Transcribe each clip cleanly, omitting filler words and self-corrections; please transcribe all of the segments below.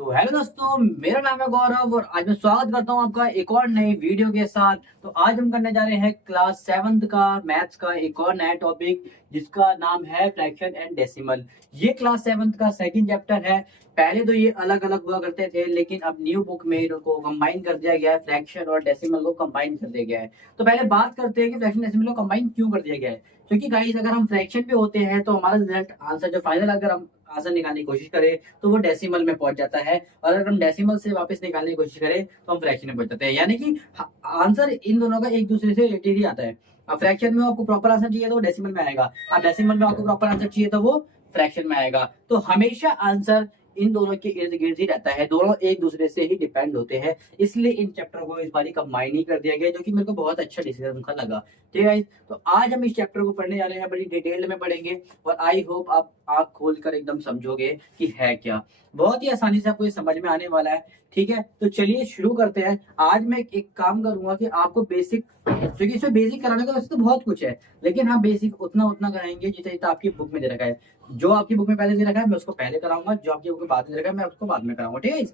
तो हेलो दोस्तों, मेरा नाम है गौरव और आज मैं स्वागत करता हूं आपका एक और नई वीडियो के साथ। तो आज हम करने जा रहे हैं क्लास 7th का मैथ्स का एक और नया टॉपिक जिसका नाम है फ्रैक्शन एंड डेसिमल। ये क्लास 7th का सेकंड चैप्टर है। पहले तो ये अलग अलग हुआ करते थे, लेकिन अब न्यू बुक में इनको कंबाइन कर दिया गया है। फ्रैक्शन और डेसिमल को कंबाइन कर दिया गया है। तो पहले बात करते हैं कि फ्रैक्शन डेसिमल को कंबाइन क्यों कर दिया गया है। क्योंकि गाइस, अगर हम फ्रैक्शन पे होते हैं तो हमारा रिजल्ट आंसर जो फाइनल अगर हम आंसर निकालने की कोशिश करें तो वो डेसिमल में पहुंच जाता है, और अगर हम डेसिमल से वापस निकालने की कोशिश करें तो हम फ्रैक्शन में पहुंच जाते हैं। यानी कि आंसर इन दोनों का एक दूसरे से रिलेटेड ही आता है। अब फ्रैक्शन में आपको प्रॉपर आंसर चाहिए तो वो डेसिमल में आएगा, और डेसिमल में आपको प्रॉपर आंसर चाहिए तो वो फ्रैक्शन में आएगा। तो हमेशा आंसर इन दोनों के इर्द गिर्द ही रहता है, दोनों एक दूसरे से ही डिपेंड होते हैं। इसलिए इन चैप्टर को इस बारी कंबाइन ही कर दिया गया, जो कि मेरे को बहुत अच्छा डिसीजन उनका लगा। ठीक है, तो आज हम इस चैप्टर को पढ़ने जा रहे हैं, बड़ी डिटेल में पढ़ेंगे और आई होप आप आंख खोलकर एकदम समझोगे कि है क्या। बहुत ही आसानी से आपको ये समझ में आने वाला है। ठीक है, तो चलिए शुरू करते हैं। आज मैं एक काम करूंगा कि आपको बेसिक, क्योंकि इसमें बेसिक कराने का वैसे तो बहुत कुछ है, लेकिन हाँ बेसिक उतना उतना कराएंगे जितना जितना आपकी बुक में दे रखा है। जो आपकी बुक में पहले दे रखा है मैं उसको पहले कराऊंगा, जो आपकी बुक में बाद में दे रखा है मैं उसको बाद में कराऊंगा। ठीक है,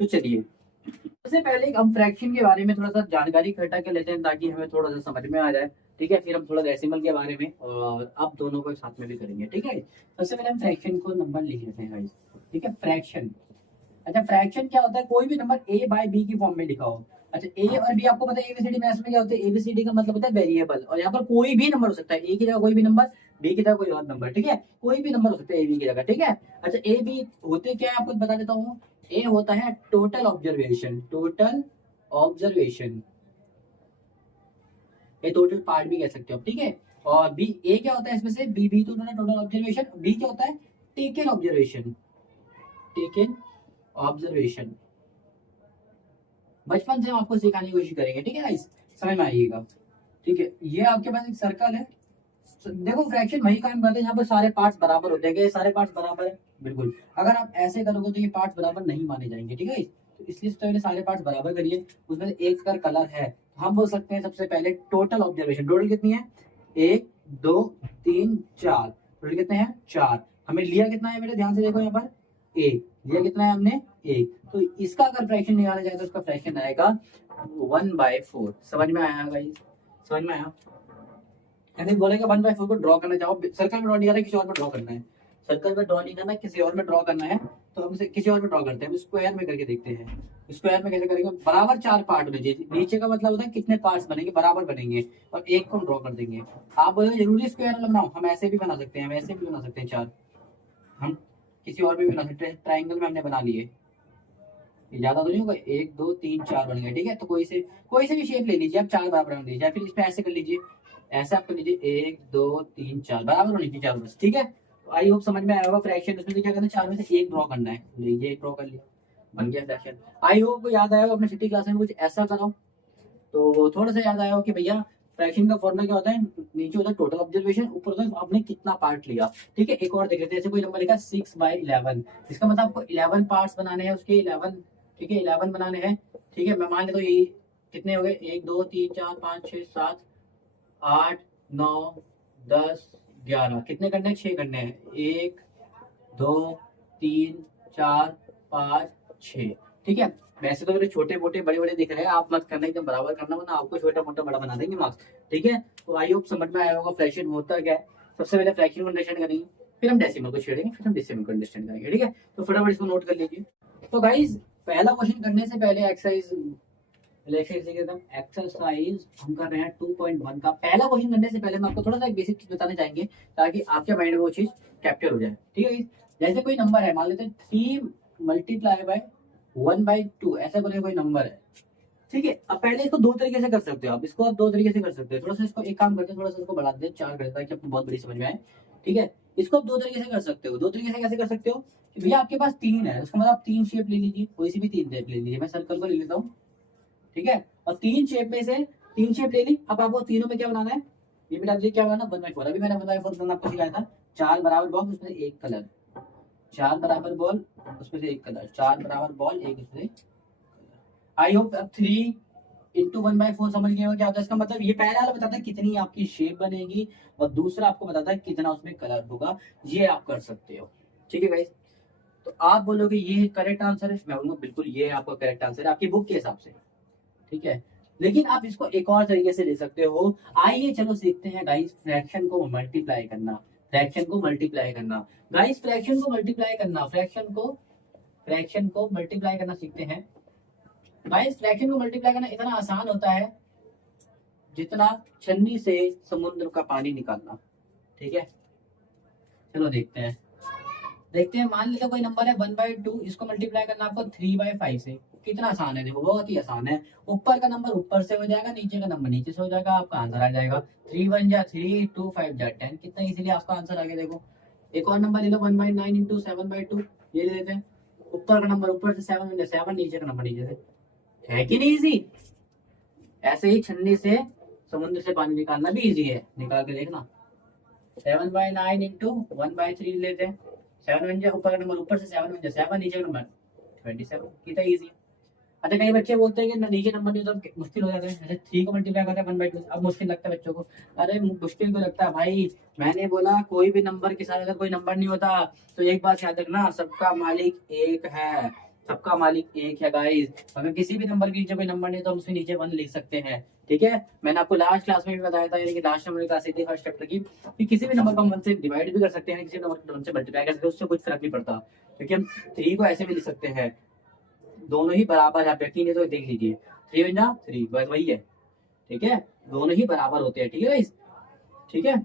तो चलिए सबसे पहले हम फ्रैक्शन के बारे में थोड़ा सा जानकारी इकट्ठा कर लेते हैं ताकि हमें थोड़ा सा समझ में आ जाए। ठीक है, फिर हम थोड़ा डेसिमल के बारे में और अब दोनों को साथ में भी करेंगे। ठीक है, सबसे पहले हम फ्रैक्शन को नंबर लिख लेते हैं गाइस। ठीक है, फ्रैक्शन। अच्छा, फ्रैक्शन क्या होता है? कोई भी नंबर ए बाय बी की फॉर्म में लिखा हो। अच्छा, ए और बी आपको पता है एबीसीडी मैथ्स में क्या होता है? एबीसीडी का मतलब होता है वेरिएबल, और यहाँ पर कोई भी नंबर हो सकता है। ए की जगह कोई भी नंबर, बी की जगह कोई और नंबर। ठीक है, कोई भी नंबर हो सकता है ए बी की जगह। ठीक है, अच्छा ए बी होते क्या है आपको बता देता हूँ। ए होता है टोटल ऑब्जर्वेशन, टोटल ऑब्जर्वेशन, ये टोटल पार्ट भी कह सकते हो। ठीक है, और बी ए क्या होता है इसमें से? बी भी तो टोटल ऑब्जर्वेशन। बी क्या होता है? Taken observation, taken observation. बचपन से हम आपको सिखाने की कोशिश करेंगे। ठीक है गाइस, समझ में आइएगा। ठीक है, ये आपके पास एक सर्कल है। देखो फ्रैक्शन वही काम करते हैं जहाँ पर सारे पार्ट्स बराबर होते हैं। क्या ये सारे पार्ट्स बराबर है? बिल्कुल। अगर आप ऐसे करोगे तो ये पार्ट्स बराबर नहीं माने जाएंगे। ठीक है, तो इसलिए सबसे पहले सारे पार्ट्स बराबर करिए। उसमें से एक का कलर है, हम बोल सकते हैं सबसे पहले टोटल ऑब्जर्वेशन। टोटल कितनी है? 1 2 3 4। टोटल कितने हैं? 4। हमें लिया कितना है? मेरे ध्यान से देखो यहाँ पर, ए लिया कितना है हमने? ए। तो इसका अगर फ्रैक्शन निकाला जाए तो उसका फ्रैक्शन आएगा 1/4। समझ में आया भाई? समझ में आया? ऐसे बोलेगा 1/4 को ड्रॉ करना चाहो, सर्कल में ड्रॉ नहीं करना है, किसी और में ड्रॉ करना है। सर्कल में ड्रॉ नहीं करना है, किसी और में ड्रॉ करना है। तो हम इसे किसी और में ड्रॉ करते हैं। हम स्क्वायर में करके देखते हैं। स्क्वायर में कैसे करेंगे? बराबर 4 पार्ट होने चाहिए। नीचे का मतलब होता है कितने पार्ट्स बनेंगे, बराबर बनेंगे, और एक को ड्रॉ कर देंगे। आप बोलेंगे जरूरी स्क्वायर वाला बनाओ, हम ऐसे भी बना सकते हैं, हम ऐसे भी बना सकते हैं 4। हम किसी और भी बना सकते हैं। ट्राइंगल में हमने बना लिए, ज्यादा तो नहीं होगा, 1 2 3 4 बन गए। ठीक है, तो कोई से भी शेप ले लीजिए आप, 4 बराबर होने दीजिए, या फिर इसमें ऐसे कर लीजिए, ऐसे आप कर लीजिए 1 2 3 4 बराबर होने दीजिए 4 बस। ठीक है, तो आई होप समझ में आया होगा। फ्रैक्शन उसमें से क्या करना है? 4 में से एक ड्रॉ करना है। लीजिए एक ड्रॉ कर लिया, बन गया फ्रैक्शन। आई होप को याद आया होगा, अपने छठी क्लास में कुछ ऐसा करो तो थोड़ा सा याद आया हो कि भैया फ्रैक्शन का फॉर्मूला क्या होता है। नीचे होता है टोटल ऑब्जर्वेशन, ऊपर होता है आपने कितना पार्ट लिया। ठीक है, एक और देख लेते हैं। जैसे कोई नंबर लिखा 6/11, इसका मतलब आपको 11 पार्ट्स बनाने हैं उसके, 11। ठीक है, 11 बनाने हैं। ठीक है, मैं मान लेता हूँ ये कितने हो गए? 1 2 3 4 5 6 7 8 9 10 11। कितने करने हैं? 6 करने हैं। 1 2 3 4 5 6। ठीक है, वैसे तो मेरे छोटे मोटे बड़े बड़े दिख रहे हैं, आप मत करना, एकदम बराबर करना, वरना आपको छोटा मोटा बड़ा बना देंगे मार्क्स। ठीक है, तो आई होप समझ में आया होगा फ्रैक्शन होता क्या है। सबसे पहले फ्रैक्शन को अंडरस्टैंड करेंगे, फिर हम डेसिमल को छेड़ेंगे, फिर हम डेसिमल को अंडरस्टैंड करेंगे। ठीक है, तो फटाफट इसको नोट कर लीजिए। तो गाइज, पहला क्वेश्चन करने से पहले एक्सरसाइज हम कर रहे हैं 2.1 का। पहला क्वेश्चन करने से पहले मैं आपको थोड़ा सा एक बेसिक चीज बताना चाहेंगे ताकि आपके माइंड में वो चीज कैप्चर हो जाए। ठीक है, जैसे कोई नंबर है, मान लेते हैं 3 मल्टीप्लाई बाय 1/2, ऐसा कोई नंबर है। ठीक है, अब पहले इसको दो तरीके से कर सकते हो। आप इसको आप दो तरीके से कर सकते हो। थोड़ा सा इसको एक काम करते हैं, थोड़ा सा इसको बढ़ा देते हैं, 4 कर देता है कि आपको बहुत बड़ी समझ में आए। ठीक है, इसको आप दो तरीके से कर सकते हो। दो तरीके से कैसे कर सकते हो कि भैया आपके पास 3 है, उसका मतलब आप 3 शेप ले लीजिए, कोई सी भी 3 शेप ले लीजिए। मैं सर्कल को ले लेता हूँ। ठीक है, और 3 शेप में से 3 शेप ले ली। अब आपको तीनों में क्या बनाना है? ये बता दीजिए क्या बनाना? 1/4। अभी मैंने 1/4 बनाना आपको सिखाया था। 4 बराबर बॉक्स, उसमें एक कलर, 4 बराबर बॉल, उसमें से एक कलर, 4 बराबर बॉल, एक उसमें। आई होप अब 3 इंटू 1/4 समझ गए हो क्या होता है। इसका मतलब ये पहला वाला बताता है कितनी आपकी शेप बनेगी, और दूसरा आपको बताता है कितना उसमें कलर होगा। ये आप कर सकते हो। ठीक है गाइस, तो आप बोलोगे ये करेक्ट आंसर है, मैं बोलूंगा बिल्कुल ये आपका करेक्ट आंसर है आपकी बुक के हिसाब से, ठीक है। लेकिन आप इसको एक और तरीके से ले सकते हो। आइए चलो सीखते हैं गाइस फ्रैक्शन को मल्टीप्लाई करना। फ्रैक्शन को मल्टीप्लाई करना गाइस, फ्रैक्शन को मल्टीप्लाई करना, फ्रैक्शन को मल्टीप्लाई करना सीखते हैं। गाइस फ्रैक्शन को मल्टीप्लाई करना इतना आसान होता है जितना छन्नी से समुद्र का पानी निकालना, ठीक है। चलो देखते हैं मान लीजिए कोई नंबर है 1/2, इसको मल्टीप्लाई करना आपको 3/5 से। कितना आसान है, देखो बहुत ही आसान है। ऊपर का नंबर ऊपर से हो जाएगा, नीचे का नंबर नीचे से हो जाएगा, आपका आंसर आ जाएगा 3 1 जा 3, 2 5 जा 10। कितना इजीली आपका आंसर आ गया। देखो एक और नंबर ले लो 1/9 इंटू 7/2, ये ले लेते हैं। ऊपर का नंबर ऊपर से 7 1 7, नीचे का नंबर नीचे से, है कि नहीं इजी। ऐसे ही छन्नी से समुद्र से पानी निकालना भी इजी है, निकाल के देखना। 7/9 इंटू 1/3 लेते हैं। 7 1 जा ऊपर का नंबर ऊपर से 7 1 जा 7, नीचे का नंबर 27। कितना इजी। अच्छा कई बच्चे बोलते हैं कि मैं नीचे नंबर नहीं तो मुश्किल हो जाता है, जैसे 3 को मल्टीप्लाई करते हैं 1/2, अब मुश्किल लगता है बच्चों को। अरे मुश्किल क्यों लगता है भाई, मैंने बोला कोई भी नंबर के साथ अगर कोई नंबर नहीं होता तो एक बात याद रखना, सबका मालिक एक है, सबका मालिक एक है गाइस। अगर किसी भी नंबर के नीचे कोई नंबर नहीं तो हम उसके नीचे 1 लिख सकते हैं, ठीक है। मैंने आपको लास्ट क्लास में भी बताया था, यानी कि लास्ट नंबर क्लास थी फर्स्ट चैप्टर की, कि किसी भी नंबर को हम 1 से डिवाइड भी कर सकते हैं, किसी नंबर को 1 से मल्टीप्लाई कर सकते हैं, उससे कुछ फर्क नहीं पड़ता, क्योंकि हम 3 को ऐसे भी लिख सकते हैं, दोनों ही बराबर है। आप यकीन है तो देख लीजिए 3 1 जा 3, बस वही है, ठीक है। दोनों ही बराबर होते हैं, ठीक है गाइस, ठीक है।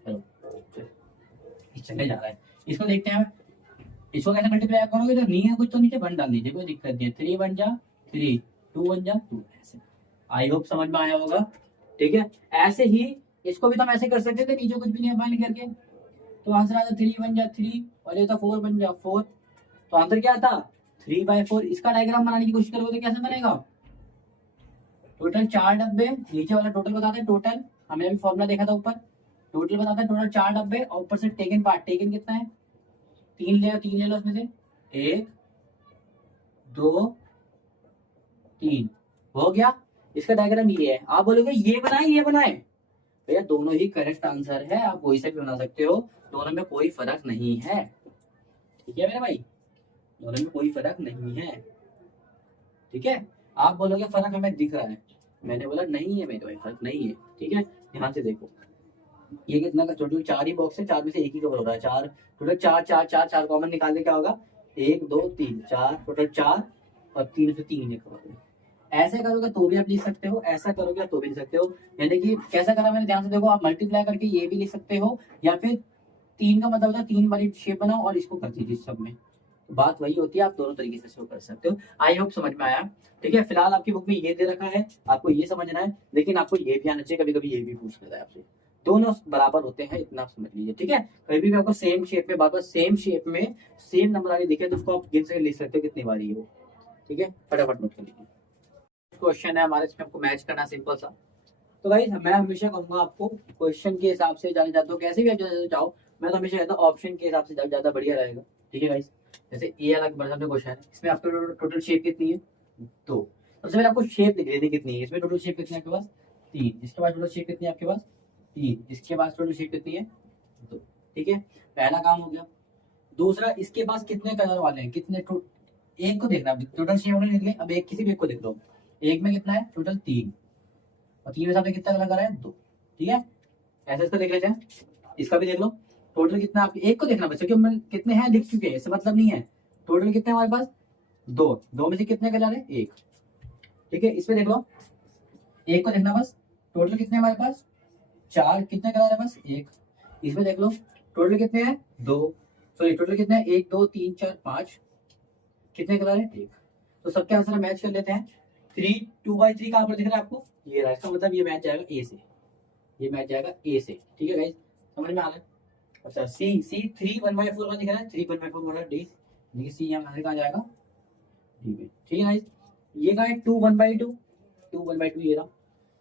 चलो चले जा रहा है, इसको देखते हैं। इसको कैसे मल्टीप्लाई करोगे, तो नहीं है कुछ तो नीचे 1 डाल दीजिए, कोई दिक्कत नहीं है। 3 1 जा 3, 2 1 जा 2, ऐसे। आई होप समझ में आया होगा, ठीक है। ऐसे ही इसको भी तो हम ऐसे कर सकते थे, नीचे कुछ भी नहीं फाइनल करके, तो आंसर आता 3 1 जा 3, और ये तो 4 1 जा 4, तो आंसर क्या आता 3/4। इसका डायग्राम बनाने की कोशिश करोगे तो कैसे बनेगा, टोटल 4 डब्बे, नीचे वाला टोटल बताता है, टोटल हमने अभी फॉर्मूला देखा था ऊपर, टोटल बताता है टोटल 4 डब्बे, और ऊपर से टेकन पार्ट, टेकन कितना है 3 ले लो उसमें से, 1 2 3, हो गया। इसका डायग्राम ये है। आप बोलोगे ये बनाए, भैया दोनों ही करेक्ट आंसर है, आप वही से भी बना सकते हो, दोनों में कोई फर्क नहीं है, ठीक है मेरे भाई, दोनों में कोई फर्क नहीं है, ठीक है। आप बोलोगे फर्क हमें दिख रहा है, मैंने बोला नहीं है मेरे भाई, फर्क नहीं है, ठीक है। ध्यान से देखो, ये कितना का टोटल 4 ही बॉक्स है, 4 में से एक ही कवर हो रहा है, 4 टोटल 4 4 4 4 कॉमन निकाल के क्या होगा 1 2 3 4, टोटल 4, और 3 से 3 कवर। ऐसे करोगे तो भी आप लिख सकते हो, ऐसा करोगे तो भी लिख सकते हो, यानी कि कैसा करा मैंने, ध्यान से देखो। आप मल्टीप्लाई करके ये भी लिख सकते हो, या फिर 3 का मतलब होता है 3 वाली शेप बनाओ और इसको कर दीजिए सब में, तो बात वही होती है, आप दोनों तरीके से इसको कर सकते हो। आई होप समझ में आया, ठीक है। फिलहाल आपकी बुक में ये दे रखा है, आपको ये समझना है, लेकिन आपको ये भी आना चाहिए, कभी कभी ये भी पूछ लेता है आपसे, दोनों बराबर होते हैं, इतना आप समझ लीजिए, ठीक है। कभी भी आपको सेम शेप में, बार बार सेम शेप में सेम नंबर वाली दिखे तो उसको आप गिन से लिख सकते हो कितनी बारी है वो, ठीक है। फटाफट नोट कर लीजिए। क्वेश्चन है हमारे, इसमें आपको मैच करना सिंपल सा। तो भाई मैं हमेशा कहूंगा आपको क्वेश्चन के हिसाब से जाना चाहते हो, कैसे भी आप जाना चाहो, मैं तो हमेशा कहता हूँ ऑप्शन के हिसाब से ज्यादा बढ़िया रहेगा, ठीक है गाइस। जैसे ए अलग बड़ा क्वेश्चन है, इसमें आपको टोटल शेप कितनी है 2, सबसे पहले आपको शेप लिख लेनी कितनी है, इसमें टोटल शेप कितनी है आपके पास 3, इसके बाद टोटल शेप कितनी है आपके पास 3, इसके बाद टोटल शेप कितनी है 2, ठीक है। पहला काम हो गया। दूसरा, इसके पास कितने कलर वाले हैं, कितने एक को देखना, टोटल शेप हमने लिख लिया, अब एक किसी भी एक को देख लो, एक में कितना है टोटल 3, और 3 में सामने कितना कलर करा है 2, ठीक है। ऐसे इसका देख लेते हैं, इसका भी देख लो, टोटल कितना आप एक को देखना बच्चों, क्योंकि कितने हैं लिख चुके हैं, इससे मतलब नहीं है, टोटल कितने हमारे पास 2, 2 में से कितने कलर है 1, ठीक है। इसमें देख लो, एक को देखना बस, टोटल कितने हमारे पास 4, कितने कलर है बस 1, इसमें देख लो टोटल कितने हैं 2, सॉरी टोटल कितने हैं 1 2 3 4 5, कितने कलर है 1, तो सबके आंसर मैच कर लेते हैं। 3 2/3 कहां पर दिख रहा है आपको, ये रहा, इसका मतलब ये मैच जाएगा ए से, ये मैच जाएगा ए से, ठीक है गाइस, समझ में आ रहा है। अच्छा सी 3 1/4 दिख रहा है, 3 1/4 वाला डी, देखिए सी यहाँ कहाँ जाएगा डी में, ठीक है गाइस। ये का है 2 1/2, 2 1/2 ये रहा,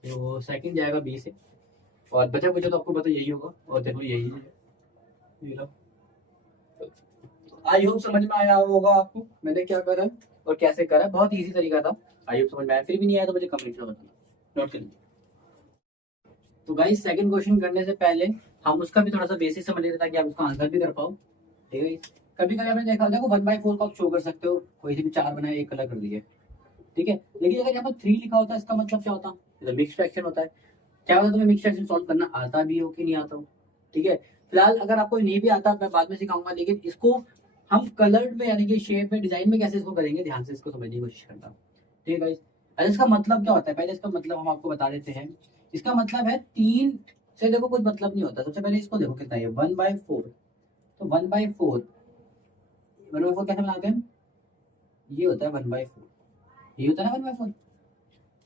तो सेकंड जाएगा बी से, और बचा बचा तो आपको पता यही होगा, और देखो यही है, ये रहा। आई होप समझ में आया होगा आपको मैंने क्या करा और कैसे करा, बहुत इजी तरीका था। आई होप समझ में आया, फिर भी नहीं आया तो मुझे कमेंट में बताना, नोट कर लीजिए। तो गाइस सेकंड क्वेश्चन करने से पहले हम उसका भी थोड़ा सा बेसिक समझ लेते ताकि आप उसका आंसर भी कर पाओ, ठीक है। कभी कभी आपने देखा देखो 1/4 को आप शो कर सकते हो, कोई से भी 4 बनाए एक कलर कर दिए, ठीक है। लेकिन अगर यहाँ पर 3 लिखा होता है इसका मतलब क्या होता है, मिक्स फ्रैक्शन होता है। क्या होता है, तुम्हें मिक्स फ्रैक्शन सॉल्व करना आता भी हो कि नहीं आता हो, ठीक है। फिलहाल अगर आपको नहीं भी आता मैं बाद में सिखाऊंगा, लेकिन इसको हम कलर्ड में यानी कि शेप में डिजाइन में कैसे इसको करेंगे, ध्यान से इसको समझने की कोशिश करना, ठीक है गाइस। अच्छा इसका मतलब क्या होता है, पहले इसका मतलब हम आपको बता देते हैं। इसका मतलब है 3 से देखो कोई मतलब नहीं होता। सबसे पहले इसको देखो कितना है 1/4, तो 1/4 कैसे बनाते हैं, ये होता है 1/4, ये होता है ना 1/4,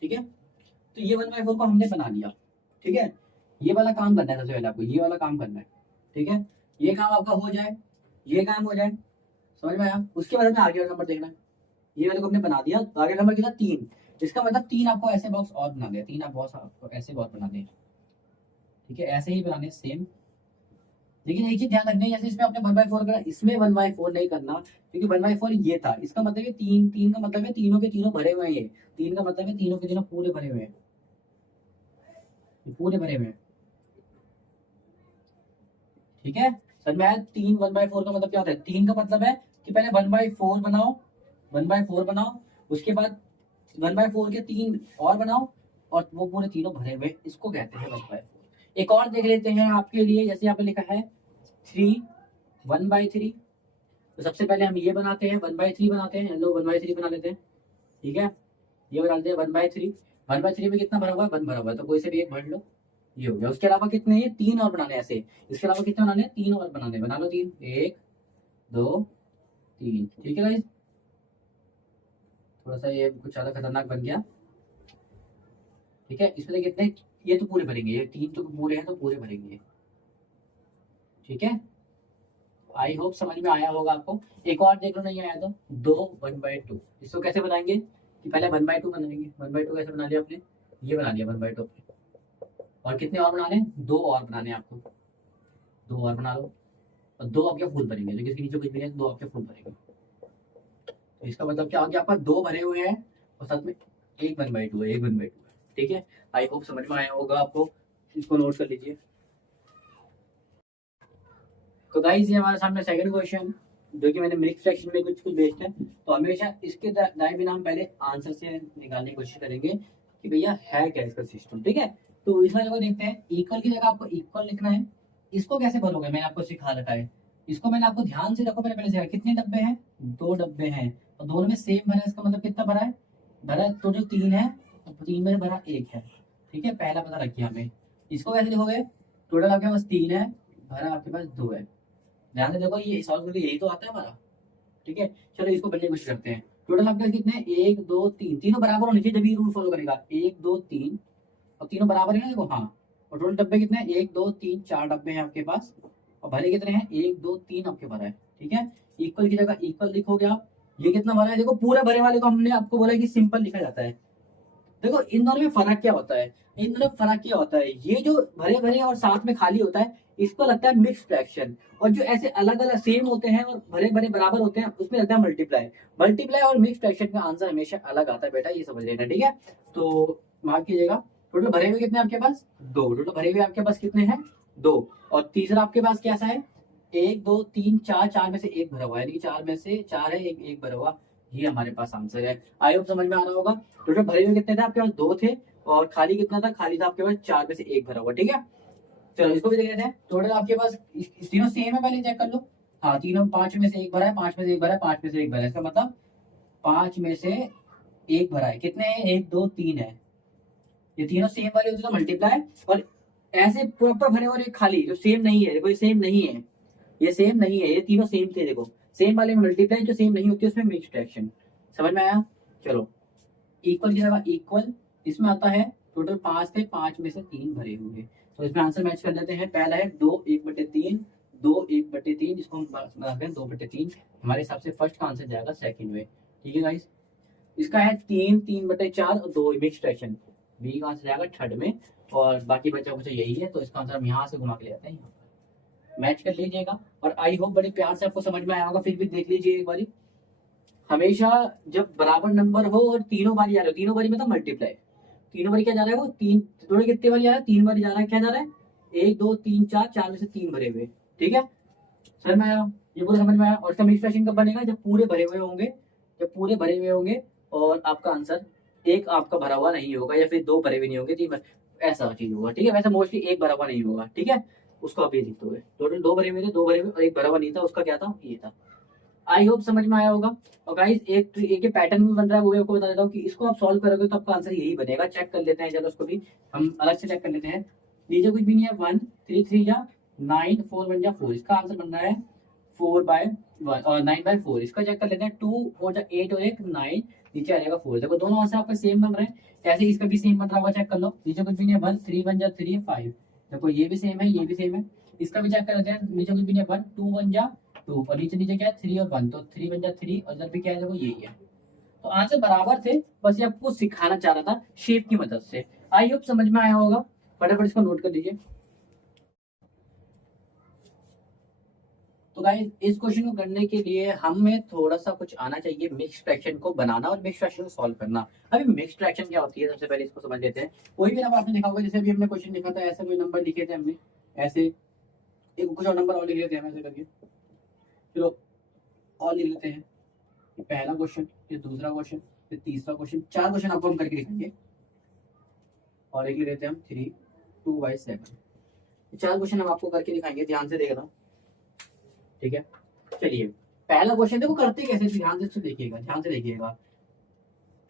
ठीक है। तो ये 1/4 को हमने बना लिया, ठीक है। ये वाला काम करना है, सबसे पहले आपको ये वाला काम करना है, ठीक है। ये काम आपका हो जाए, ये काम हो जाए, समझ में आया। उसके बाद में आगे वाला नंबर देखना है। ये वाले को हमने बना दिया, तो आगे नंबर कितना 3। इसका मतलब 3 आपको ऐसे बॉक्स और बना दिया, 3 आप बॉक्स आपको ऐसे बॉक्स बना दिए, ठीक है। ऐसे ही बनाने सेम, लेकिन एक चीज ध्यान रखनी है, जैसे इसमें आपने 1/4 करा, इसमें 1/4 नहीं करना, क्योंकि 1/4 ये था। इसका मतलब ये 3 का मतलब है तीनों के तीनों भरे हुए हैं। ये 3 का मतलब है तीनों के तीनों पूरे भरे हुए हैं, पूरे भरे हुए हैं, ठीक है। सर मैं 3 1/4 का मतलब क्या होता है, 3 का मतलब है कि पहले 1/4 बनाओ, 1/4 बनाओ, उसके बाद 1/4 के 3 और बनाओ, और वो पूरे तीनों भरे हुए, इसको कहते हैं 1/4। एक और देख लेते हैं आपके लिए, जैसे यहाँ पे लिखा है 3 1/3। तो सबसे पहले हम ये बनाते हैं 1/3 बनाते हैं, लो 1/3 बना लेते हैं, ठीक है। ये बना लेते हैं 1/3। 1/3 में कितना भरा हुआ है, 1 भरा हुआ है, तो कोई से भी एक भर लो, ये हो गया। उसके अलावा कितने हैं, 3 और बनाने हैं ऐसे। इसके अलावा कितने बनाने हैं, 3 और बनाने हैं। बना लो 3, 1 2 3, ठीक है गाइस। थोड़ा सा ये कुछ ज्यादा खतरनाक बन गया, ठीक है। इसमें से कितने, ये तो पूरे भरेंगे, ये 3 तो पूरे हैं तो पूरे भरेंगे, ठीक है। आई होप समझ में आया होगा आपको। एक और देख लो, नहीं आया तो 2 1/2। इसको कैसे बनाएंगे, कि पहले 1/2 बनाएंगे। 1/2 कैसे बना लिया आपने, ये बना लिया 1/2। और कितने और बनाने, 2 और बनाने आपको, 2 और बना लो, और 2 आपके फुल भरेंगे, लेकिन इसके नीचे कुछ भी नहीं है, 2 आपके फुल भरेंगे। तो इसका मतलब क्या हो गया, आपका 2 भरे हुए हैं और साथ में एक 1/2 है, एक 1/2 है, ठीक है। आई होप समझ में आया होगा आपको, इसको नोट कर लीजिए। तो गाइस ये हमारे सामने सेकंड क्वेश्चन, जो कि मैंने मिक्स फ्रैक्शन में कुछ कुछ बेस्ड है। तो हमेशा इसके दाएं बिना हम पहले आंसर से निकालने की कोशिश करेंगे कि भैया है क्या इसका सिस्टम, ठीक है। तो इस वाले को देखते हैं, इक्वल की जगह आपको इक्वल लिखना है। इसको कैसे भरोगे, मैंने आपको सिखा रखा है। इसको मैंने आपको ध्यान से रखो, मैंने पहले सिखाया। कितने डब्बे हैं, 2 डब्बे हैं, और दोनों में सेम भरा है, इसका मतलब कितना भरा है, भरा टोटल 3 है, और 3 में भरा 1 है, ठीक है। पहला पता रखिए हमें। इसको कैसे लिखोगे, टोटल आपके पास 3 है, भरा आपके पास 2 है। ध्यान से देखो, ये सॉल्व करके यही तो आता है हमारा, ठीक है। चलो इसको बनने की कोशिश करते हैं। टोटल आपके पास कितने हैं, 1 2 3, तीनों बराबर होने चाहिए जब ये रूल फॉलो करेगा। 1 2 3, और तीनों बराबर है ना, देखो हाँ। और टोटल डब्बे कितने हैं, 1 2 3 4 डब्बे हैं आपके पास, और भरे कितने हैं, 1 2 3 आपके भरा है, ठीक है। इक्वल की जगह इक्वल लिखोगे आप। ये कितना भरा है, देखो पूरे भरे वाले को हमने आपको बोला कि सिंपल लिखा जाता है। देखो इन दोनों में फर्क क्या होता है, इन दोनों में फर्क क्या होता है, ये जो भरे भरे और साथ में खाली होता है इसको लगता है मिक्स फ्रैक्शन, और जो ऐसे अलग अलग सेम होते हैं और भरे भरे बराबर होते हैं उसमें लगता है मल्टीप्लाई। मल्टीप्लाई और मिक्स फ्रैक्शन का आंसर हमेशा अलग आता है बेटा, ये समझ लेना, ठीक है। तो मार्क कीजिएगा। टोटल भरे हुए कितने आपके पास, 2। टोटल भरे हुए आपके पास कितने हैं, 2। और तीसरा आपके पास कैसा है, 1 2 3 4, 4 में से 1 भरा हुआ है, यानी कि 4 में से 4 है, एक भरा हुआ। ये हमारे पास आंसर है। आई होप समझ में आ रहा होगा। टोटल भरे हुए कितने थे आपके पास, 2 थे, और खाली कितना था, खाली था आपके पास 4 में से 1 भरा हुआ, ठीक है। चलो इसको भी देख लेते हैं। टोटल आपके पास तीनों सेम है, पहले चेक कर लो। हाँ तीनों 5 में से 1 भरा है, 5 में से 1 भरा है, 5 में से 1 भरा है, इसका मतलब 5 में से 1 भरा है। कितने हैं, 1 2 3 है। ये तीनों सेम वाले होते तो मल्टीप्लाई, और ऐसे प्रॉपर भरे और एक खाली जो सेम नहीं है, देखो ये सेम नहीं है, ये सेम नहीं है, ये तीनों सेम थे, देखो सेम वाले में मल्टीप्लाई, जो सेम नहीं होती उसमें मिक्स फ्रैक्शन। समझ में आया। चलो इक्वल की जगह इक्वल, इसमें आता है टोटल 5 थे, 5 में से 3 भरे हुए। तो इसमें आंसर मैच कर लेते हैं। पहला है 2 1/3, 2 1/3, इसको हम बनाते हैं 2/3। हमारे हिसाब से फर्स्ट का आंसर जाएगा सेकंड में, ठीक है गाइस। इसका है 3 3/4 और 2 मिक्स फ्रैक्शन, बी का आंसर जाएगा थर्ड में। और बाकी बचा कुछ यही है, तो इसका आंसर हम यहाँ से घुमा के ले आते हैं, यहाँ मैच कर लीजिएगा। और आई होप बड़े प्यार से आपको समझ में आया होगा, फिर भी देख लीजिए एक बारी। हमेशा जब बराबर नंबर हो और तीनों बारी आ रहे हो, तीनों बारी मतलब मल्टीप्लाई, तीनों बारी क्या जा रहा है, वो 3 टोटल कितने बारी आ रहा है, 3 बारी जा रहा है। क्या जा रहा है, 1 2 3 4, 4 में से 3 भरे हुए, ठीक है। समझ में आया। ये पूरा समझ में आया। और इसका मिक्स फ्रैक्शन कब बनेगा, जब पूरे भरे हुए होंगे, जब पूरे भरे हुए होंगे और आपका आंसर एक आपका भरा हुआ नहीं होगा, या फिर दो भरे हुए नहीं होंगे, तीन ऐसा चीज होगा, ठीक है। वैसे मोस्टली एक भरा हुआ नहीं होगा, ठीक है। उसको आप ये लिख दोगे, टोटल दो भरे हुए थे, दो भरे हुए और एक भरा हुआ नहीं था, उसका क्या था, ये था। आई होप समझ में आया होगा। और गाइस एक पैटर्न भी बन रहा है, वो भी आपको बता देता हूँ कि इसको आप सॉल्व करोगे तो आपका आंसर यही बनेगा। चेक कर लेते हैं, चलो उसको भी हम अलग से चेक कर लेते हैं। नीचे कुछ भी नहीं है, 1 3 3 जा 9, 4 1 जा 4, इसका आंसर बन रहा है 4/1 और 9/4। इसका चेक कर लेते हैं, 2 4 जा 8 और 1 9, नीचे आ जाएगा 4। देखो दोनों आंसर आपका सेम बन रहे हैं, ऐसे इसका भी सेम बन रहा होगा, चेक कर लो। नीचे कुछ भी नहीं है, 1 3 1 जा 3 5, देखो ये भी सेम है, ये भी सेम है। इसका भी चेक कर लेते हैं, नीचे कुछ भी नहीं है, 1 2 1 जा 2 और नीचे नीचे क्या है 3 और 1, तो 3 1 जा 3 और इधर भी क्या है, देखो यही है। तो आंसर बराबर थे, बस ये आपको सिखाना चाह रहा था शेप की मदद से। आई होप समझ में आया होगा। फटाफट इसको नोट कर दीजिए। तो गाइस इस क्वेश्चन को करने के लिए हमें थोड़ा सा कुछ आना चाहिए, मिक्स फ्रैक्शन को बनाना और मिक्स फ्रैक्शन को सॉल्व करना। अभी मिक्स फ्रैक्शन क्या होती है, सबसे पहले इसको समझ लेते हैं। कोई भी नंबर आपने देखा होगा, जैसे अभी हमने क्वेश्चन लिखा था, ऐसे कोई नंबर लिखे थे हमने, ऐसे एक कुछ और नंबर और लिख लेते हैं ऐसे करके, चलो और लिख लेते हैं। ये पहला क्वेश्चन, ये दूसरा क्वेश्चन, फिर तीसरा क्वेश्चन, चार क्वेश्चन आपको हम करके दिखाएंगे। और एक लिख लेते हैं हम 3 2/7। चार क्वेश्चन हम आपको करके दिखाएंगे, ध्यान से देखना, ठीक है। चलिए पहला क्वेश्चन देखो करते कैसे, ध्यान से देखिएगा, ध्यान से देखिएगा।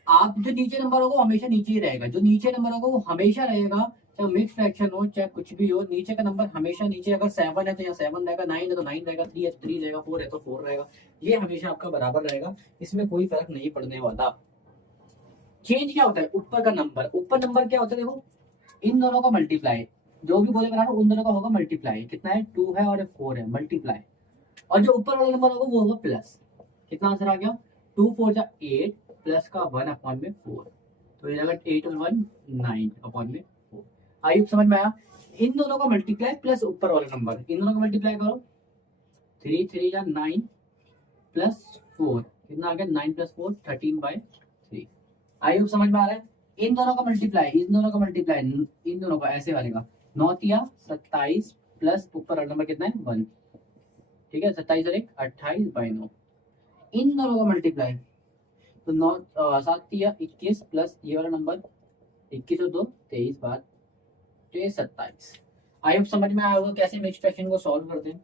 आप जो नीचे नंबर होगा वो हमेशा नीचे ही रहेगा, जो नीचे नंबर होगा वो हमेशा रहेगा, चाहे मिक्स फ्रैक्शन हो चाहे कुछ भी हो, नीचे का नंबर हमेशा नीचे। अगर 7 है तो यहाँ 7 रहेगा, 9 है तो 9 रहेगा, 3 है तो 3 रहेगा, 4 है तो 4 रहेगा। ये हमेशा आपका बराबर रहेगा, इसमें कोई फर्क नहीं पड़ने वाला। चेंज क्या होता है, ऊपर का नंबर, ऊपर नंबर क्या होता है, देखो इन दोनों का मल्टीप्लाई, जो भी गोले बना रहा हूं उन दोनों का होगा मल्टीप्लाई। कितना है, 2 है और 4 है, मल्टीप्लाई। और जो ऊपर वाला नंबर होगा वो होगा प्लस। कितना आंसर आ गया, 2 4 जा 8 प्लस का 1/4, तो ये लगा 8 और 1 9/4। आई समझ में आया। इन दोनों का मल्टीप्लाई प्लस ऊपर वाला नंबर, इन दोनों का मल्टीप्लाई करो, 3 3 जा 9 प्लस 4, कितना आ गया 9 + 4 13/3। आई समझ में आ रहा है। इन दोनों का मल्टीप्लाई, इन दोनों का मल्टीप्लाई, इन दोनों का ऐसे वाले का 9 तिया 27 प्लस ऊपर वाला नंबर कितना है 1, ठीक है। 27 और 1 28/9। इन दोनों का मल्टीप्लाई, तो 9 7 तिया 21 प्लस ये वाला नंबर 21 और 2 23 बार 27। आई होप समझ में आया होगा कैसे मिक्स फ्रैक्शन को सॉल्व करते हैं।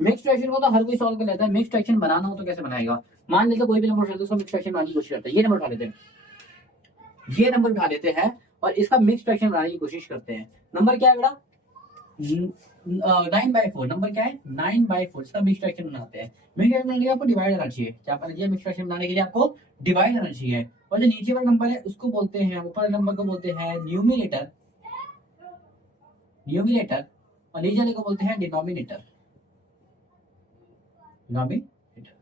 मिक्स फ्रैक्शन को तो हर कोई सॉल्व कर लेता है, मिक्स फ्रैक्शन बनाना हो तो कैसे बनाएगा। मान लेते कोई भी नंबर उठा, उसको मिक्स फ्रैक्शन बनाने की कोशिश करते हैं। ये नंबर उठा लेते हैं, ये नंबर उठा लेते हैं और इसका मिक्स फ्रैक्शन बनाने की कोशिश करते हैं। नंबर क्या है बेटा, 9/4। नंबर क्या है 9/4, इसका मिक्स फ्रैक्शन बनाते हैं। मिक्स फ्रैक्शन बनाने के लिए आपको डिवाइड आना चाहिए, क्या करना चाहिए, मिक्स फ्रैक्शन बनाने के लिए आपको डिवाइड आना चाहिए। और जो नीचे वाला नंबर है उसको बोलते हैं, ऊपर नंबर को बोलते हैं न्यूमिनेटर, न्यूमिनेटर, और नीचे वाले को बोलते हैं डिनोमिनेटर, डिनोमिनेटर,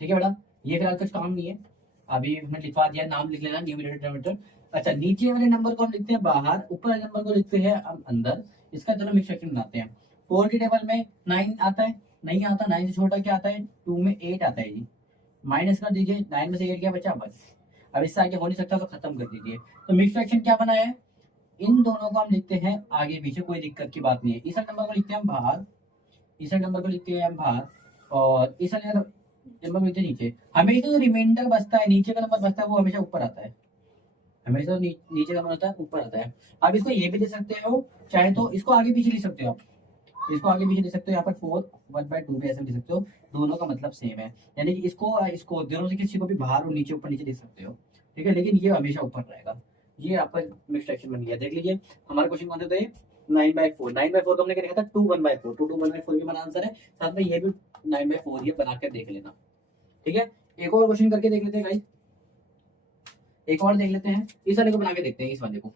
ठीक है बेटा। ये फिलहाल कुछ काम नहीं है, अभी हमने लिखवा दिया, नाम लिख लेना न्यूमिनेटर डिनोमिनेटर। अच्छा नीचे वाले नंबर को हम लिखते हैं बाहर, ऊपर वाले नंबर को लिखते हैं हम अंदर। इसका चलो मिक्स फ्रैक्शन बनाते हैं। 4 की टेबल में 9 आता है, नहीं आता, 9 से छोटा क्या आता है, 2 में 8 आता है जी। माइनस कर दीजिए, 9 में से 8 क्या बचा, बस। अब इससे आगे हो नहीं सकता तो खत्म कर दीजिए। तो मिक्स फ्रैक्शन क्या बना है, इन दोनों को हम लिखते हैं आगे पीछे, कोई दिक्कत की बात नहीं है। इस नंबर को लिखते हैं हम बाहर, इस नंबर को लिखते हैं हम बाहर, और इस नंबर को लिखते हैं नीचे। हमेशा जो रिमाइंडर बचता है, नीचे का नंबर बचता है, वो हमेशा ऊपर आता है, हमेशा नीचे का नंबर आता है ऊपर आता है। आप इसको ये भी दे सकते हो, चाहे तो इसको आगे पीछे लिख सकते हो आप, इसको आगे पीछे लिख सकते हो, यहाँ पर 4 1/2 पे ऐसे लिख सकते हो, दोनों का मतलब सेम है। यानी कि इसको दोनों से किसी को भी बाहर और नीचे ऊपर नीचे लिख सकते हो, ठीक है, लेकिन ये हमेशा ऊपर रहेगा। ये आपका मिक्स फ्रैक्शन बन गया, देख लीजिए। हमारा क्वेश्चन कौन सा था, 9/4। 9/4 को हमने क्या लिखा था, 2 1/4, 2 1/4 भी हमारा आंसर है। साथ में ये भी 9/4 ये बना कर देख लेना, ठीक है। एक और क्वेश्चन करके देख लेते हैं गाइस, एक और देख लेते हैं, इस वाले को बना के देखते हैं, इस वाले को,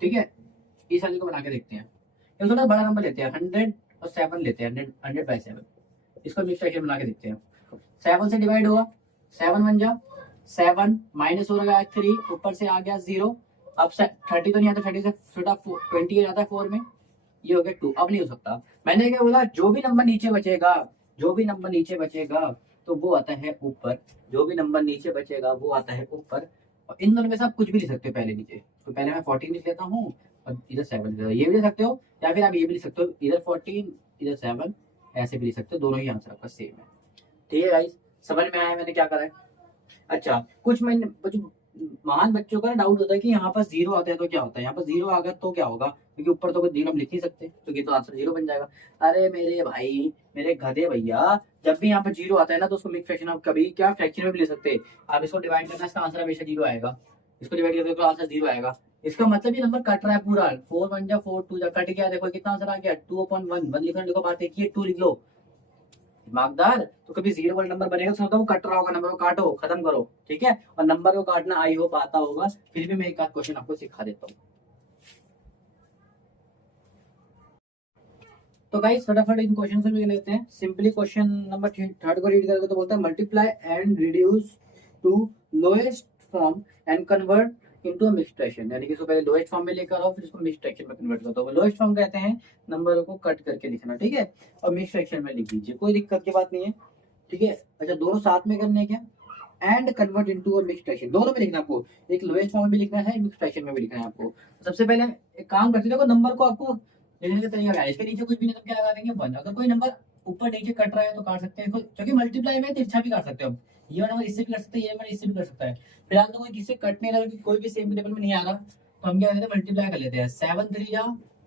ठीक है, इस वाले को बना के देखते हैं। ये थोड़ा बड़ा नंबर लेते हैं, 100 और 7 लेते हैं, 100/7। इसको मिक्स फ्रैक्शन बना के देखते हैं। 7 से डिवाइड होगा, 7 1 जा 7, माइनस हो रहा है 3, ऊपर से आ गया 0। अब 30 तो नहीं आता, 30 से छोटा 20 आ जाता है 4 में, ये हो गया 2। अब नहीं हो सकता, मैंने क्या बोला, जो भी नंबर नीचे बचेगा, जो भी नंबर नीचे बचेगा तो वो आता है ऊपर, जो भी नंबर नीचे बचेगा वो आता है ऊपर। और इन दोनों में से आप कुछ भी लिख सकते हो पहले नीचे, तो पहले मैं 14 लिख लेता हूँ और इधर 7 लिख लेता हूँ, ये भी लिख सकते हो, या फिर आप ये भी लिख सकते हो, इधर 14 इधर 7 ऐसे भी लिख सकते हो, दोनों ही आंसर आपका सेम है। ठीक है गाइस, समझ में आया मैंने क्या करा है। अच्छा, कुछ महान बच्चों का डाउट होता है कि यहाँ पर जीरो आता है तो क्या होता है, यहाँ पर जीरो आ गया तो क्या होगा, क्योंकि ऊपर तो कोई जीरो हम लिख नहीं सकते, तो ये तो आंसर जीरो बन जाएगा। अरे मेरे भाई, मेरे गधे भैया, जब भी यहाँ पर जीरो आता है ना तो उसको मिक्स फ्रैक्शन आप कभी क्या फ्रैक्शन में भी ले सकते हैं। आप इसको डिवाइड करना, इसका आंसर हमेशा जीरो आएगा, इसको डिवाइड करते तो आंसर जीरो आएगा। इसका मतलब ये नंबर कट रहा है पूरा, 4 1 जा 4 2 जा कट गया, देखो कितना आंसर आ गया 2/1, 1 लिखो, लिखो बात एक ही है, 2 लिख लो दिमागदार। तो कभी जीरो वाला नंबर बनेगा तो समझो वो कट रहा होगा, नंबर को काटो, खत्म करो, ठीक है। और नंबर को काटना आई होप आता होगा, फिर भी मैं एक आध क्वेश्चन आपको सिखा देता हूँ। तो गाइस फटाफट इन क्वेश्चन से भी लेते हैं। सिंपली क्वेश्चन नंबर थर्ड को रीड करके तो बोलता है multiply and reduce to lowest form and convert into a mixed fraction, यानी कि इसको पहले लोएस्ट फॉर्म में लेकर आओ, फिर इसको मिक्स्ड फ्रैक्शन में कन्वर्ट कर दो। लोएस्ट फॉर्म कहते हैं नंबर को कट करके लिखना, ठीक है, और मिक्स्ड फ्रैक्शन में लिख दीजिए, कोई दिक्कत की बात नहीं है, ठीक है। अच्छा, दोनों साथ में करने क्या, and convert into a mixed fraction, दोनों में लिखना आपको, एक लोएस्ट फॉर्म में भी लिखना है, मिक्स्ड फ्रैक्शन में भी लिखना है आपको। सबसे पहले एक काम करते देखो, नंबर को आपको लेने का तरीका क्या है, इसके नीचे कुछ भी नहीं तो क्या लगा देंगे 1। अगर कोई नंबर ऊपर नीचे कट रहा है तो काट सकते हैं, क्योंकि मल्टीप्लाई में तिरछा भी काट सकते हो, ये वाला नंबर इससे भी कर सकते हैं, ये नंबर इससे भी कर सकता है। फिलहाल तो कोई किससे कट नहीं रहा, कोई भी सेम टेबल में नहीं आ रहा, तो हम क्या करते हैं मल्टीप्लाई कर लेते हैं, 7 3 जा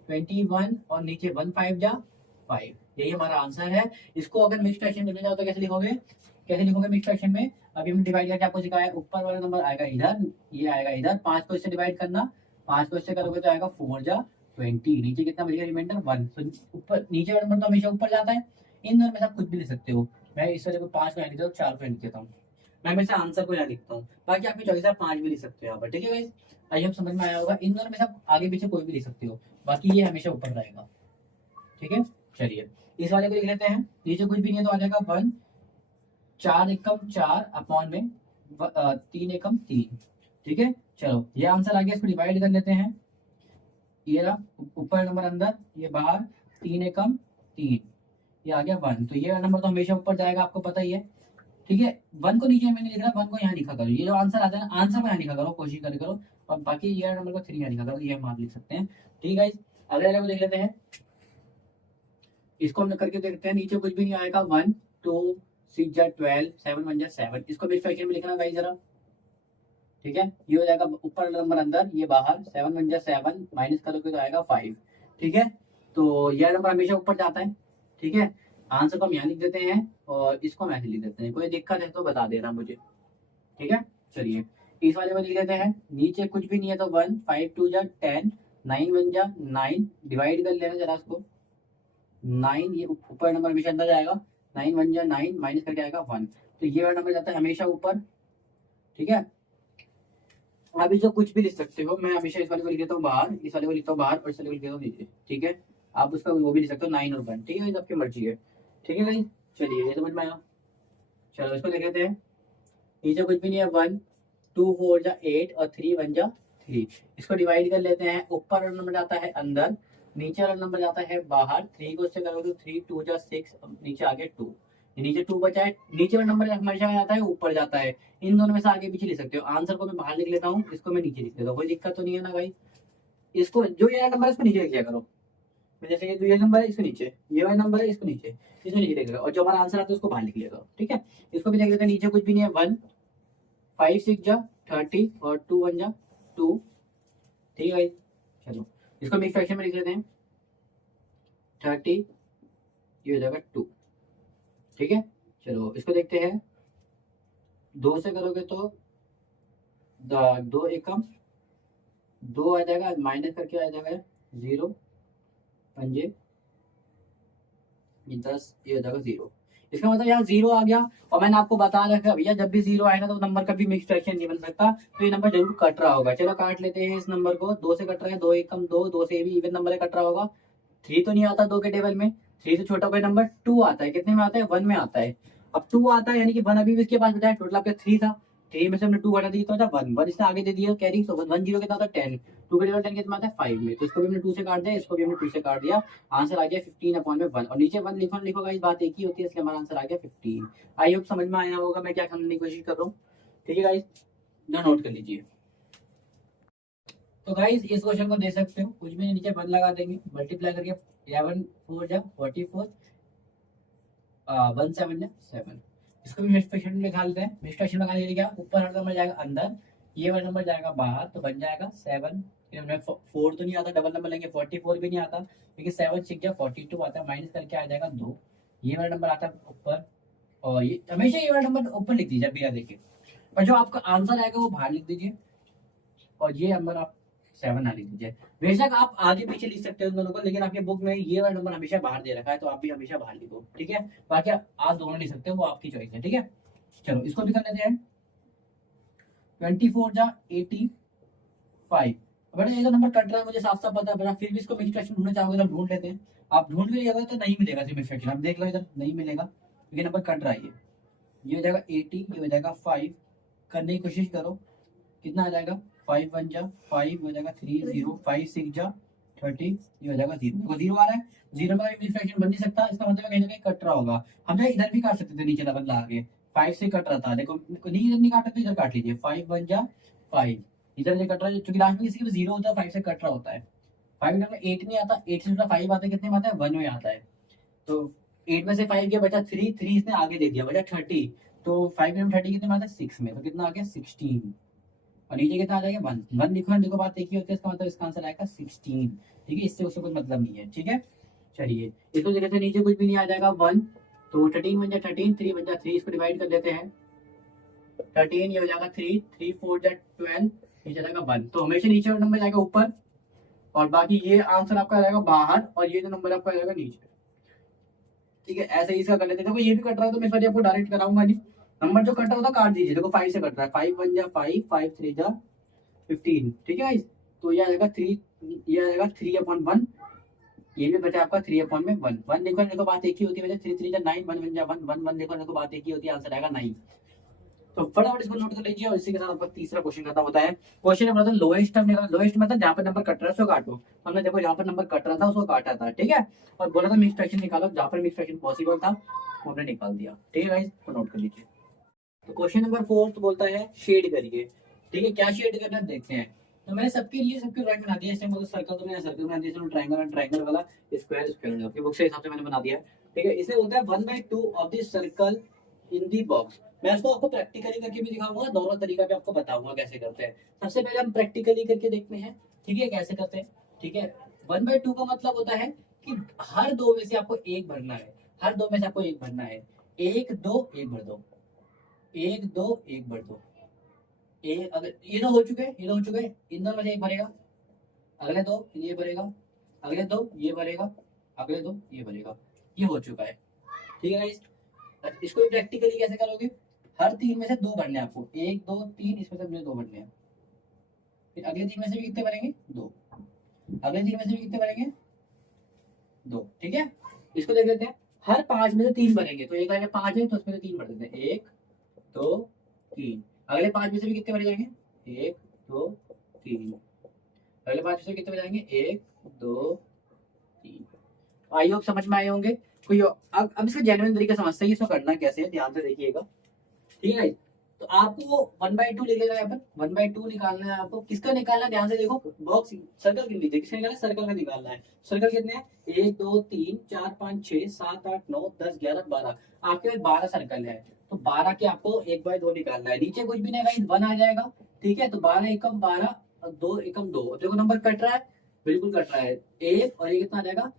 21 और नीचे 1 5 जा 5, यही हमारा आंसर है। इसको अगर मिक्स फ्रैक्शन में जाओ तो कैसे लिखोगे, कैसे लिखोगे मिक्स फ्रैक्शन में, अभी हमने डिवाइड करके आपको सिखाया, ऊपर वाला नंबर आएगा इधर, ये आएगा इधर, 5 को इससे डिवाइड करना, 5 को इससे करोगे तो आएगा 4 जा 20, नीचे कितना बचेगा रिमाइंडर 1, तो ऊपर नीचे वाला नंबर तो हमेशा ऊपर जाता है। इन दोनों में से आप कुछ भी लिख सकते हो, मैं इस वजह को 5 को यहाँ लिख देता हूँ, 4 को यहाँ लिख देता हूँ, मैं हमेशा आंसर को यहाँ लिखता हूँ, बाकी आपकी चॉइस है, 5 भी लिख सकते हो यहाँ पर, ठीक है गाइस। आई होप समझ में आया होगा, इन दोनों में से आप आगे पीछे कोई भी लिख सकते हो, बाकी ये हमेशा ऊपर रहेगा, ठीक है। चलिए इस वाले को लिख लेते हैं, नीचे कुछ भी नहीं है तो आ जाएगा 1, 4 एकम 4 अपॉन में 3 एकम 3, ठीक है। चलो ये आंसर आ गया, इसको डिवाइड कर लेते हैं, ये रहा ऊपर नंबर अंदर, ये बाहर, 3 एकम 3, ये आ गया 1, तो ये नंबर तो हमेशा ऊपर जाएगा, आपको पता ही है, ठीक है। 1 को नीचे मैंने लिख रहा, 1 को यहाँ लिखा करो, ये जो आंसर आता है ना आंसर को यहाँ लिखा करो, कोशिश कर करो, और बाकी ये नंबर को 3 यहाँ लिखा करो, ये हम आप लिख सकते हैं, ठीक है। अगले वाले को देख लेते हैं, इसको हम करके देखते हैं, नीचे कुछ भी नहीं आएगा, 1 2 6 जा 12 7 1 जा 7, इसको भी फ्रैक्शन में लिखना भाई जरा, ठीक है। ये हो जाएगा ऊपर नंबर अंदर, ये बाहर, 7 1 जा 7, माइनस करोगे तो आएगा 5, ठीक है। तो यह नंबर हमेशा ऊपर जाता है, ठीक है। आंसर को हम यहाँ लिख देते हैं और इसको हम ऐसे लिख देते हैं, कोई दिक्कत है तो बता देना मुझे, ठीक है। चलिए इस वाले में लिख देते हैं, नीचे कुछ भी नहीं है तो 1 5 2 जा 10 9 1 जा 9, डिवाइड कर लेना जरा इसको, 9, ये ऊपर नंबर हमेशा अंदर जाएगा, 9 1 जा 9, माइनस करके आएगा 1, तो ये वाला नंबर जाता है हमेशा ऊपर, ठीक है। अभी जो कुछ भी लिख सकते हो, मैं हमेशा इस वाले को लिख देता हूँ बाहर, इस वाले को लिखता हूँ बाहर, और इस वाले को लिख देता हूँ नीचे, ठीक है। आप उसका वो भी लिख सकते हो 9 और 1, ठीक है, आपकी मर्जी है, ठीक है भाई। चलिए ये समझ में आया, चलो इसको लिख देते हैं, नीचे कुछ भी नहीं है, 1 2 4 जा 8 और 3 1 जा 3, इसको डिवाइड कर लेते हैं, ऊपर वाला नंबर जाता है अंदर, नीचे वाला नंबर जाता है बाहर, 3 को इससे करोगे तो 3 2 जा 6, नीचे आ गया 2, नीचे 2 बचा है, नीचे वाला नंबर हमेशा जाता है ऊपर जाता है, इन दोनों में से आगे पीछे लिख सकते हो। आंसर को मैं बाहर लिख लेता हूँ, इसको मैं नीचे लिख देता हूँ, कोई दिक्कत तो नहीं है ना भाई। इसको जो ये नंबर है इसको नीचे लिख लिया करो, जैसे ये जो ये नंबर है इसको नीचे, ये वाला नंबर है इसको नीचे, इसको नीचे लिख लिया, और जो हमारा आंसर आता है उसको बाहर लिख लिया करो, ठीक है। इसको भी देख लेते हैं, नीचे कुछ भी नहीं है, 1 5 6 जा 30 और 2 1 जा 2, ठीक है भाई। चलो इसको मिक्स फ्रैक्शन में लिख लेते हैं, 30 ये हो जाएगा 2, ठीक है। चलो इसको देखते हैं, 2 से करोगे तो 2 एकम 2 आ जाएगा, माइनस करके आ जाएगा 0 पंजे 10, ये हो जाएगा 0, इसका मतलब यहाँ 0 आ गया, और मैंने आपको बता रखा भैया जब भी 0 आए ना तो नंबर कभी मिक्स फ्रैक्शन नहीं बन सकता, तो ये नंबर जरूर कट रहा होगा। चलो काट लेते हैं इस नंबर को, 2 से कट रहा है, 2 एकम 2, 2 से भी इवन नंबर कट रहा होगा, 3 तो नहीं आता 2 के टेबल में, 3 से छोटा कोई नंबर 2 आता है, कितने में आता है 1 में आता है, अब 2 आता है यानी कि 1 अभी भी इसके पास बचा है, टोटल आपका 3 था, 3 में से हमने 2 घटा दिया तो 1 1 इसने आगे दे दिया कैरी, तो 1 0 कितना होता है 10, 2 के टेबल 10 कितना आता है 5 में, तो इसको भी हमने 2 से काट दिया, इसको भी हमने 2 से काट दिया, आंसर आ गया 15/1, और नीचे 1 लिखो लिखो गाइस, बात एक ही होती है, इसलिए हमारा आंसर आ गया 15। आई होप समझ में आया होगा मैं क्या करने की कोशिश कर रहा हूँ, ठीक है गाइस, नोट कर लीजिए। तो गाइस इस क्वेश्चन को दे सकते हो, कुछ भी नीचे 1 लगा देंगे, मल्टीप्लाई करके 11 4 जा 44, 1 7 7। इसको भी मिक्स फ्रैक्शन में निकाल देते हैं। मिक्स फ्रैक्शन में निकालने के लिए क्या, ऊपर वाला नंबर जाएगा अंदर, ये वाला नंबर जाएगा बाहर, तो बन जाएगा 7। 4 तो नहीं आता, डबल नंबर लेंगे 44 भी नहीं आता, क्योंकि 7 6 जा 42 आता है, माइनस करके आ जाएगा 2। ये वाला नंबर आता है ऊपर, और ये हमेशा ये वाला नंबर ऊपर लिख दीजिए बिना देखे, और जो आपका आंसर आएगा वो बाहर लिख दीजिए, और ये नंबर आप 7 ना लिख दीजिए। बेशक आप आगे पीछे लिख सकते हैं उन दोनों को, लेकिन आपके बुक में ये वाला नंबर हमेशा बाहर दे रखा है, तो आप भी हमेशा बाहर लिखो, ठीक है। बाकी आप दोनों लिख सकते हो, वो आपकी चॉइस है, ठीक है। चलो इसको भी कर लेते हैं। 24 जा 85। बड़ा ये तो नंबर कट रहा है, मुझे साफ साफ पता है, बड़ा फिर भी इसको मिक्स फ्रैक्शन ढूंढना चाहोगे तो ढूंढ लेते हैं। आप ढूंढ भी लिएगा तो नहीं मिलेगा मिक्स फ्रैक्शन, आप देख लो इधर नहीं मिलेगा, क्योंकि नंबर कट रहा है। ये हो जाएगा 80, ये हो जाएगा 5। करने की कोशिश करो, कितना आ जाएगा, 5 1 जा 5 हो जाएगा 3 0, 5 6 जा 30, ये हो जाएगा 0। देखो 0 आ रहा है, 0 में मिक्स फ्रैक्शन बन नहीं सकता, इसका मतलब कहीं ना कहीं कट रहा होगा। हम चाहे इधर भी काट सकते थे, नीचे लगन ला के 5 से कट रहा था, देखो नहीं इधर नहीं काटा तो इधर काट लीजिए, 5 1 जा 5, इधर से कट रहा है, क्योंकि लास्ट में किसी में 0 होता है, 5 से कट रहा होता है। 5 में 8 नहीं आता, 8 से 5 आता है, कितने में आता है, 1 में आता है। तो 8 में से 5 गया बचा 3, 3 इसने आगे दे दिया, बचा 30। तो 5 में 30 कितने में आता है, 6 में, तो कितना आ गया 16। और नीचे कितना आ जाएगा 1 1 लिखो, देखो बात एक ही होती है, इसका मतलब इसका आंसर आएगा 16, ठीक है। इससे उससे कोई मतलब नहीं है, ठीक है। चलिए इसको देखते हैं, नीचे कुछ भी नहीं आ जाएगा 1, तो 13 बन जाए 13, 3 बन जाए 3, इसको डिवाइड कर देते हैं। 13 ये हो जाएगा 3, 3 4 जा 12, नीचे जाएगा 1, तो हमेशा नीचे वाला नंबर जाएगा ऊपर, और बाकी ये आंसर आपका आ जाएगा बाहर, और ये जो नंबर आपका आ जाएगा नीचे, ठीक है। ऐसे ही इसका कर लेते हैं। देखो ये भी कट रहा है, तो मैं सर आपको डायरेक्ट कराऊंगा नहीं, नंबर जो कट रहा होता काट दीजिए। देखो 5 से कट रहा है, 5 1 जा 5, 5 3 जा 15, ठीक है। तो ये आ जाएगा 3, ये आ जाएगा 3/1, ये भी बचा आपका 3/1 में 1 1 देखो, देखो बात एक ही होती है, 3 3 जा 9, 1 1 जा 1 1 1 देखो, देखो बात एक ही होती है, आंसर आएगा 9। तो फटाफट इसको नोट कर लीजिए, और इसी के साथ आपका तीसरा क्वेश्चन खत्म होता है। क्वेश्चन नंबर मतलब लोएस्ट टर्म निकालो, लोएस्ट मतलब जहाँ पर नंबर कट रहा है उसको काटो। हमने देखो जहाँ पर नंबर कट रहा था उसको काटा था, ठीक है, और बोला था मिक्स फ्रैक्शन निकालो, जहाँ पर मिक्स फ्रैक्शन पॉसिबल था हमने निकाल दिया, ठीक है गाइस, तो नोट कर लीजिए। तो क्वेश्चन नंबर 4 तो बोलता है शेड करिए, ठीक है, क्या शेड करना है देखते हैं। तो मैंने सबके लिए सबके ड्राइंग बना दिया, इसमें सर्कल तो मैंने सर्कल बना दिया, ट्रायंगल ट्रायंगल वाला, स्क्वायर स्क्वायर, आपकी बुक के हिसाब से मैंने बना दिया, ठीक है। इसमें बोलता है 1/2 of the circle in the box. मैं इसको आपको प्रैक्टिकली करके भी दिखाऊंगा, दोनों तरीका भी आपको बताऊंगा कैसे करते हैं। सबसे पहले हम प्रैक्टिकली करके देखते हैं, ठीक है, कैसे करते हैं, ठीक है। 1/2 का मतलब होता है कि हर दो में से आपको एक भरना है, हर दो में से आपको एक भरना है, 1 2 1 भर दो, 1 2 1 भर दो। अगर ये दो हो चुके, ये दो हो चुके, इन दोनों में से एक भरेगा, अगले दो ये भरेगा, अगले दो ये भरेगा, अगले दो ये भरेगा, ये हो चुका है, ठीक है गाइस। इसको भी प्रैक्टिकली कैसे करोगे, हर 3 में से 2 भरने हैं आपको, 1 2 3, इसमें से मुझे 2 भरने हैं। फिर अगले 3 में से भी कितने भरेंगे, 2, अगले 3 में से भी कितने भरेंगे, 2, ठीक है। इसको देख लेते हैं, हर 5 में से 3 भरेंगे, तो एक आगे 5 है तो उसमें से 3 भर देते हैं, 1 2 3। अगले 5 में से भी कितने भरे जाएंगे, 1 2 3, अगले 5 में से कितने बजाएंगे, 1 2 3। आई होप समझ में आए होंगे। कोई अब इसका जेन्युइन तरीका समझते हैं, इसको करना कैसे है, ध्यान से देखिएगा, ठीक है। तो आपको 1/2 लिखेगा, यहाँ पर 1/2 निकालना है आपको, किसका निकालना है, ध्यान से देखो, बॉक्स सर्कल गिन लीजिए, किसका निकालना है, सर्कल का निकालना है। सर्कल कितने हैं, 1 2 3 4 5 6 7 8 9 10 11 12, आपके पास 12 सर्कल है, तो 12 के आपको 1/2 निकालना है। नीचे कुछ भी नहीं गाइस, 1 आ जाएगा, ठीक है। तो 12 एकम 12 और 2 एकम 2, देखो नंबर कट रहा है, बिल्कुल कट रहा है, 1 और ये कितना आ जाएगा,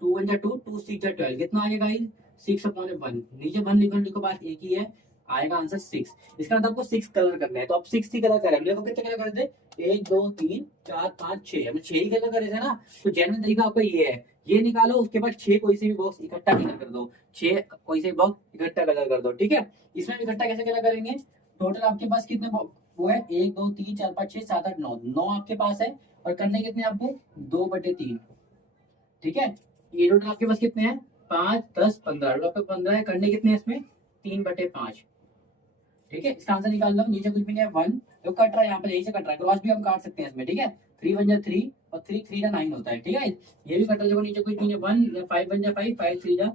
2 1 जा 2, 2 6 जा 12, कितना आ गया गाइस, 6/1। नीचे 1 लिखने को बात एक ही है, आएगा आंसर 6। इसका मतलब आपको 6 कलर करना है, तो आप 6 ही कलर करें, देखो कितने कलर कर दे, 1 2 3 4 5 6, हमने 6 ही कलर करे थे ना। तो जेन्युइन तरीका आपका ये है, ये निकालो, उसके बाद 6 कोई से भी बॉक्स इकट्ठा कलर कर दो, 6 कोई से भी बॉक्स इकट्ठा कलर कर दो, ठीक है। इसमें इकट्ठा कैसे कलर करेंगे, टोटल आपके पास कितने वो है, 1 2 3 4 5 6 7 8 9, 9 आपके पास है, और करने कितने आपको, 2/3, ठीक है। ये टोटल आपके पास कितने हैं, 5 10 15, टोटल 15 है, करने कितने हैं इसमें, 3/5, ठीक है। इसका आंसर निकाल लो, नीचे कुछ भी नहीं है, 1 जो कट रहा है यहाँ पर, यही से कट रहा है, क्रॉस भी हम काट सकते हैं इसमें, ठीक है। 3 1 जा 3 और 3 3 जा 9 होता है, ठीक है। ये भी कट रहा है, देखो नीचे कुछ भी नहीं है, 1 5 1 जा 5 5 3 जा,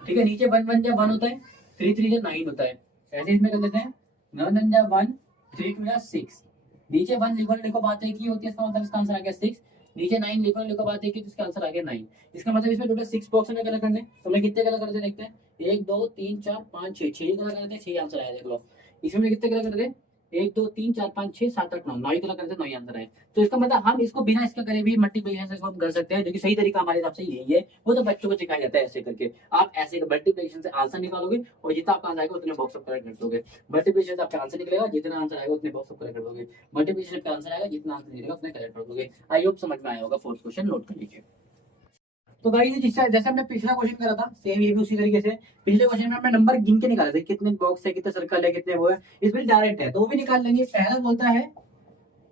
ठीक है। नीचे 1 1 जा 1 होता है, 3 3 जा 9 होता है, ऐसे इसमें कर देते हैं, 9 9 जा 1, 3 2 जा 6, नीचे 1 लिखो, लिखो बात एक ही होती है, इसका मतलब इसका आंसर आ गया 6। नीचे 9 लिखो, लिखो बात एक ही, तो इसका आंसर आ गया 9। इसका मतलब इसमें टोटल 6 बॉक्स में कलर करने, तो मैं कितने कलर करते देखते हैं, 1 2 3 4 5 6 6 कलर करते हैं, 6 आंसर आया देख लो। इसमें कितने कलर करते हैं? 1 2 3 4 5 6 7 8 9 9 ही कलर करते हैं, 9 ही आंसर है। तो इसका मतलब हम इसको बिना इसका करे भी मल्टीप्लिकेशन से इसको हम कर सकते हैं, जो कि सही तरीका हमारे हिसाब से यही है। वो तो बच्चों को सिखाया जाता है ऐसे करके। आप ऐसे मल्टीप्लिकेशन से आंसर निकालोगे और जितना आपका आंसर आएगा उतने बॉक्स ऑफ करेक्ट कर दोगे। मल्टीप्लिकेशन से आपका आंसर निकलेगा, जितना आंसर आएगा उतने बॉक्स ऑफ करेक्ट कर दोगे। मल्टीप्लिकेशन का आंसर आएगा, जितना आंसर निकलेगा उतने करेक्ट कर दोगे। आई होप समझ में आया होगा। फोर्थ क्वेश्चन नोट कर लीजिए। तो गाइस जिससे जैसे हमने पिछला क्वेश्चन करा था, सेम ये भी उसी तरीके से। पिछले क्वेश्चन में हमने नंबर गिन के निकाले थे, कितने बॉक्स है, कितने सर्कल है, कितने वो है। इसमें डायरेक्ट है तो वो भी निकाल लेंगे। पहला बोलता है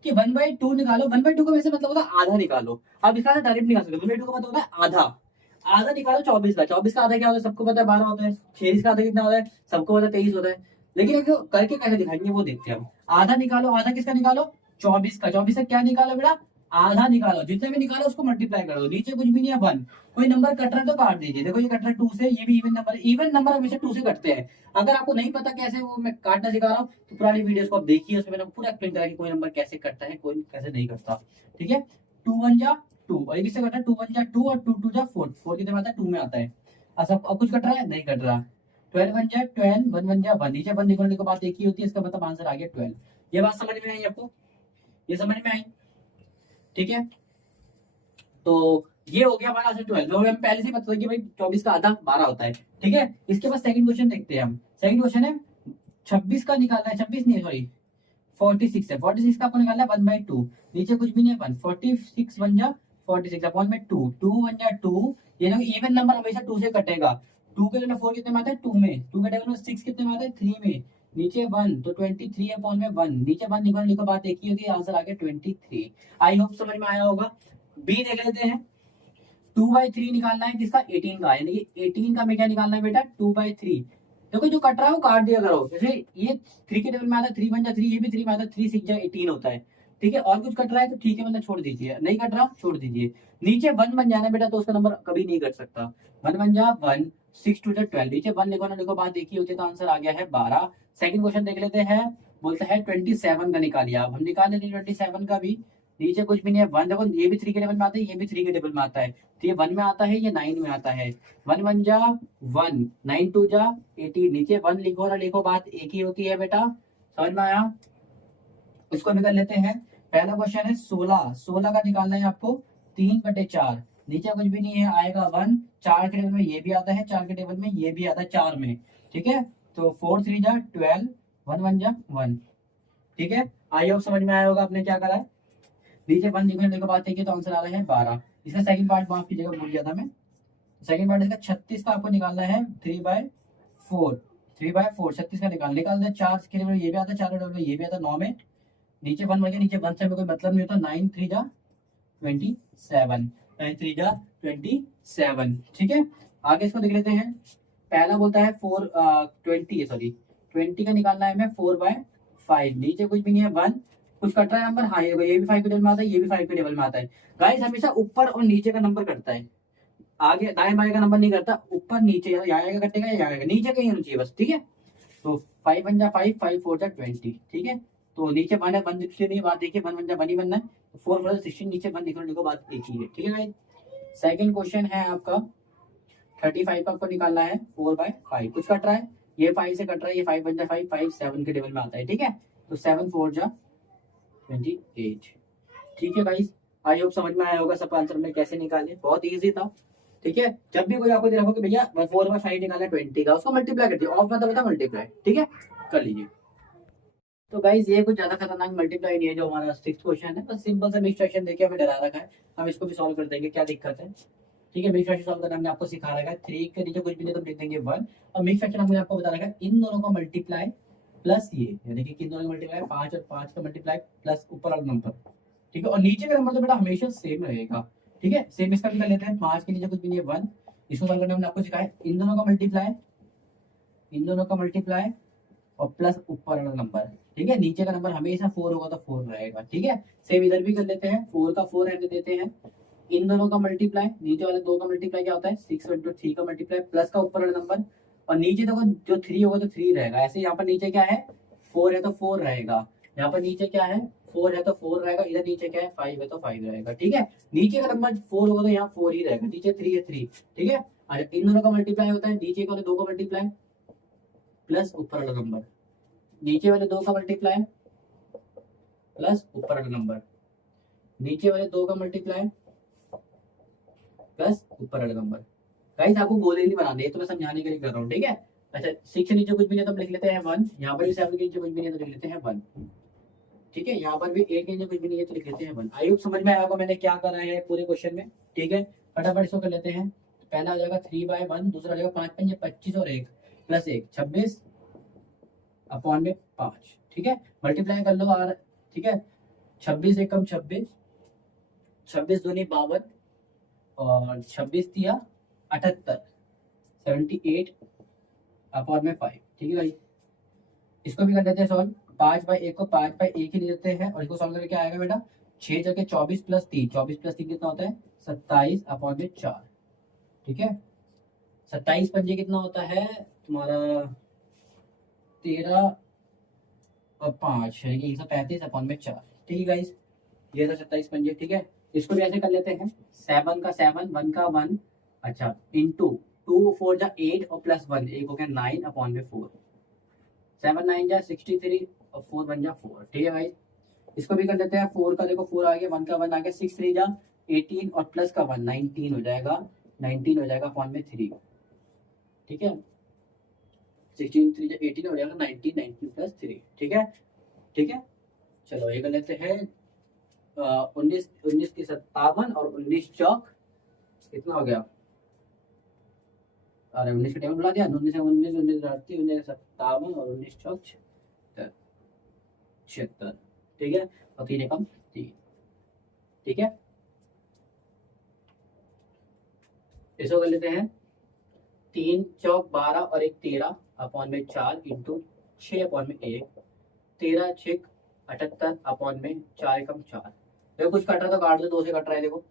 कि 1/2 निकालो। 1/2 का वैसे मतलब होता है आधा निकालो। अब इसका डायरेक्ट निकाल सकते हो। 1/2 का मतलब होता है आधा। आधा निकालो 24 का। 24 का आधा क्या होता है सबको पता है, 12 होता है। 26 का आधा कितना होता है सबको पता है, 23 होता है। लेकिन एक करके कैसे दिखाएंगे वो देखते हैं हम। आधा निकालो, आधा किसका निकालो? 24 का। 24 से क्या निकालो बेटा? आधा निकालो। जितने भी निकालो उसको मल्टीप्लाई कर दो। नीचे कुछ भी नहीं है, 1। कोई नंबर कट रहा है तो काट दीजिए। देखो ये कट रहा है 2 से, ये भी इवन नंबर। इवन नंबर हमेशा 2 से कटते हैं। अगर आपको नहीं पता कैसे वो मैं काटना सिखा रहा हूँ तो पुरानी वीडियोस को आप देखिए, उसमें मैंने पूरा एक्सप्लेन करा कि कोई नंबर कैसे कटता है, कोई कैसे नहीं कटता। ठीक है। 2 1 जा 2, और ये किससे कट रहा है? 2 1 जा 2 और 2 2 जा 4। 4 कितने में आता है? 2 में आता है। अच्छा अब कुछ कट रहा है? नहीं कट रहा। 12 1 जा 12, 1 1 जा 1। नीचे 1 निकलने के बाद एक ही होती है, इसका मतलब आंसर आ गया 12। ये बात समझ में आई आपको? ये समझ में आई? ठीक है। तो ये हो गया हमारा आंसर 12। तो हमें पहले से ही पता था कि भाई 24 का आधा 12 होता है। ठीक है। इसके बाद सेकंड क्वेश्चन देखते हैं हम। सेकंड क्वेश्चन है 26 का निकालना है। 26 नहीं है, सॉरी 46 है। 46 का आपको निकालना है 1/2। नीचे कुछ भी नहीं है, 1। 46 1 जा 46 अपॉन में 2। 2 1 जा 2। ये ना इवन नंबर हमेशा 2 से कटेगा। 2 के टेबल में 4 कितने में आता है? 2 में। 2 के टेबल में 6 कितने में आता है? 3 में। नीचे 1 तो 23 अपॉन में 1। नीचे 1 निकलने के बाद एक ही होती है, आंसर आ गया 23। आई होप समझ में आया होगा। बी देख लेते हैं। 2/3 निकालना है किसका? 18 का। यानी कि 18 का में क्या निकालना है बेटा? 2/3। देखो जो कट रहा है वो काट दिया करो। जैसे ये 3 के टेबल में आता है, 3 1 जा 3, ये भी 3 में आता है, 3 6 जा 18 होता है। ठीक है। और कुछ कट रहा है तो ठीक है, मतलब छोड़ दीजिए। नहीं कट रहा छोड़ दीजिए। नीचे 1 बन जाना बेटा, तो उसका नंबर कभी नहीं कट सकता। 1 1 जा 1, 6 2 जा 12। नीचे 1 लिखो ना लिखो बात देखी होती है, तो आंसर आ गया है 12। सेकंड क्वेश्चन देख लेते हैं। बोलता है 27 का निकालिए। आप हम निकाल लेते हैं 27 का भी। नीचे कुछ भी नहीं है, 1। देखो ये भी 3 के टेबल में आता है, ये भी 3 के टेबल में आता है। तो ये 1 में आता है, ये 9 में आता है। 1 1 जा 1, 9 2 जा 18। नीचे 1 लिखो ना लिखो बात एक ही होती है बेटा। समझ में आया? इसको निकाल लेते हैं। पहला क्वेश्चन है 16। 16 का निकालना है आपको 3/4। नीचे कुछ भी नहीं है, आएगा 1। 4 के टेबल में ये भी आता है, 4 के टेबल में ये भी आता है, 4 में। ठीक है। तो 4 3 जा 12, 1 1 जा 1। ठीक है। आई होप समझ में आया होगा आपने क्या करा है। नीचे 1 लिखने के बाद देखिए तो आंसर आ रहा है 12। इसका सेकंड पार्ट माफ कीजिएगा, भूल गया था मैं। सेकंड पार्ट इसका 36 का आपको निकालना है 3/4। 3/4 36 का निकाल दे। 4 के टेबल में ये भी आता है, 4 के टेबल में ये भी आता है, 9 में। नीचे 1 बन गया, नीचे 1 से हमें कोई मतलब नहीं होता। 9 3 जा 27, 9 3 जा 27। ठीक है। आगे इसको देख लेते हैं। पहला बोलता है 20 सॉरी 20 का निकालना है हमें 4/5। नीचे कुछ भी नहीं है, 1। कुछ कट रहा है नंबर? हाँ ये भी 5 के टेबल में आता है, ये भी 5 के टेबल में आता है। गाइस हमेशा ऊपर और नीचे का नंबर कटता है, आगे दाएं बाएं का नंबर नहीं करता। ऊपर नीचे या आएगा कटेगा या आएगा, नीचे कहीं होना चाहिए बस। ठीक है। तो 5 1 जा 5, 5 4 जा 20। ठीक है। तो नीचे 1 है, 1 दिखती नहीं बात देखिए, 1 1 जा 1 ही बनना है। तो 4 4 16, नीचे 1 निकलने को बात एक ही है। ठीक है गाइस। सेकंड क्वेश्चन है आपका 35 का आपको निकालना है 4/5। कुछ कट रहा है, ये 5 से कट रहा है, ये 5 1 जा 5, 5 7 के टेबल में आता है। ठीक है। तो 7 4 जा 28। ठीक है गाइस। आई होप समझ में आया होगा सब आंसर में कैसे निकाले, बहुत इजी था। ठीक है। जब भी कोई आपको दे रखो कि भैया 4/5 निकालना है 20 का, उसको मल्टीप्लाई कर दिया। ऑफ मतलब बता मल्टीप्लाई। ठीक है, कर लीजिए। तो गाइस ये कुछ ज्यादा खतरनाक मल्टीप्लाई नहीं है जो हमारा 6th क्वेश्चन है, बस सिंपल सा मिक्स फ्रैक्शन देके हमें डरा रखा है। हम इसको भी सॉल्व कर देंगे, क्या दिक्कत है। ठीक है। मिक्स फ्रैक्शन सॉल्व करना हमने आपको सिखा रखा है। 3 के नीचे कुछ भी नहीं तो लिख देंगे 1। और मिक्स फ्रैक्शन हमने आपको बता रखा है इन दोनों का मल्टीप्लाई प्लस ये, यानी कि किन दोनों का मल्टीप्लाई 5 और 5 का मल्टीप्लाई प्लस ऊपर वाला नंबर। ठीक है। और नीचे का नंबर तो बेटा हमेशा सेम रहेगा। ठीक है। सेम इसका भी कर लेते हैं। 5 के नीचे कुछ भी नहीं है, 1। इसको सॉल्व करना हमने आपको सिखाया। इन दोनों का मल्टीप्लाई, इन दोनों का मल्टीप्लाई और प्लस ऊपर वाला नंबर। ठीक है। नीचे का नंबर हमेशा 4 होगा तो 4 रहेगा। ठीक है। सेम इधर भी कर लेते हैं। 4 का 4 रहने देते हैं। इन दोनों का मल्टीप्लाई, नीचे वाले 2 का मल्टीप्लाई क्या होता है 6 × 3 का मल्टीप्लाई प्लस का ऊपर वाला नंबर। और नीचे देखो जो 3 होगा तो 3 रहेगा। ऐसे यहाँ पर नीचे क्या है 4 है तो 4 रहेगा। यहाँ पर नीचे क्या है 4 है तो 4 रहेगा। इधर नीचे क्या है 5 है तो 5 रहेगा। ठीक है। नीचे का नंबर 4 होगा तो यहाँ 4 ही रहेगा। नीचे 3 है 3। ठीक है। और इन दोनों का मल्टीप्लाई होता है नीचे वाले दो का मल्टीप्लाई प्लस ऊपर वाला नंबर, नीचे वाले दो का मल्टीप्लाई प्लस ऊपर वाला नंबर, नीचे वाले दो का मल्टीप्लाई प्लस ऊपर वाला नंबर। गाइस आपको गोले नहीं बनाने, ये तो मैं समझाने के लिए कर रहा हूँ, ठीक है। अच्छा 6 के नीचे कुछ भी नहीं तो हम लिख लेते हैं 1, यहाँ पर भी 7 के नीचे कुछ भी नहीं है तो लिख लेते हैं 1, ठीक है। यहाँ पर भी 8 के नीचे कुछ भी नहीं है तो लिख लेते हैं 1। आई होप समझ में आया होगा मैंने क्या करा है पूरे क्वेश्चन में, ठीक है। फटाफट इसको कर लेते हैं। पहला हो जाएगा 3/1, दूसरा हो जाएगा 5 5 25 और 1 प्लस 1 26 अपॉन में 5, ठीक है। मल्टीप्लाई कर लो आर, ठीक है। 26 एकम 26, 26 दूनी 52 और 26 दिया 78, 78 अपॉन में 5, ठीक है भाई। इसको भी कर देते हैं सॉल्व। 5/1 को 5/1 ही ले लेते हैं और इसको सॉल्व करके क्या आएगा बेटा 6 जगह 24 प्लस 3, 24 प्लस 3 कितना होता है 27 अपॉन में 4, ठीक है। 27 पंजे कितना होता है तुम्हारा 13 और 5 यानी कि 135 अपॉन में 4, ठीक है गाइस। ये था 27 पंजे, ठीक है। इसको भी ऐसे कर लेते हैं 7 का 7, 1 का 1, अच्छा इंटू 2 4 जा 8 और प्लस 1 एक हो गया 9 अपॉन में 4, 7 9 जा 63 और 4 1 जा 4, ठीक है भाई। इसको भी कर लेते हैं 4 का, देखो 4 आ गया, 1 का 1 आ गया, 6 3 जा 18 और प्लस का 1 19 हो जाएगा, 19 हो जाएगा अपॉन में 3, ठीक है। 16 3 जा 18 हो जाएगा 19, 19 प्लस 3, ठीक है, ठीक है। चलो ये कर लेते हैं 19 19 की 57 और 19 चौक कितना हो गया, अरे 19 का टेबल बुला दिया, 19 से 19 19 रहती 19 57 और 19 चौक 76, ठीक है। और 3 एकम 3, ठीक है। इसको कर लेते हैं 3 चौक 12 और 1 13 अपॉन में 4 इंटू 6 अपॉन में 1, 13 6 78 अपॉन में 4 एकम 4। देखो कुछ कट रहा तो काट दो, 2 से कट रहा है देखो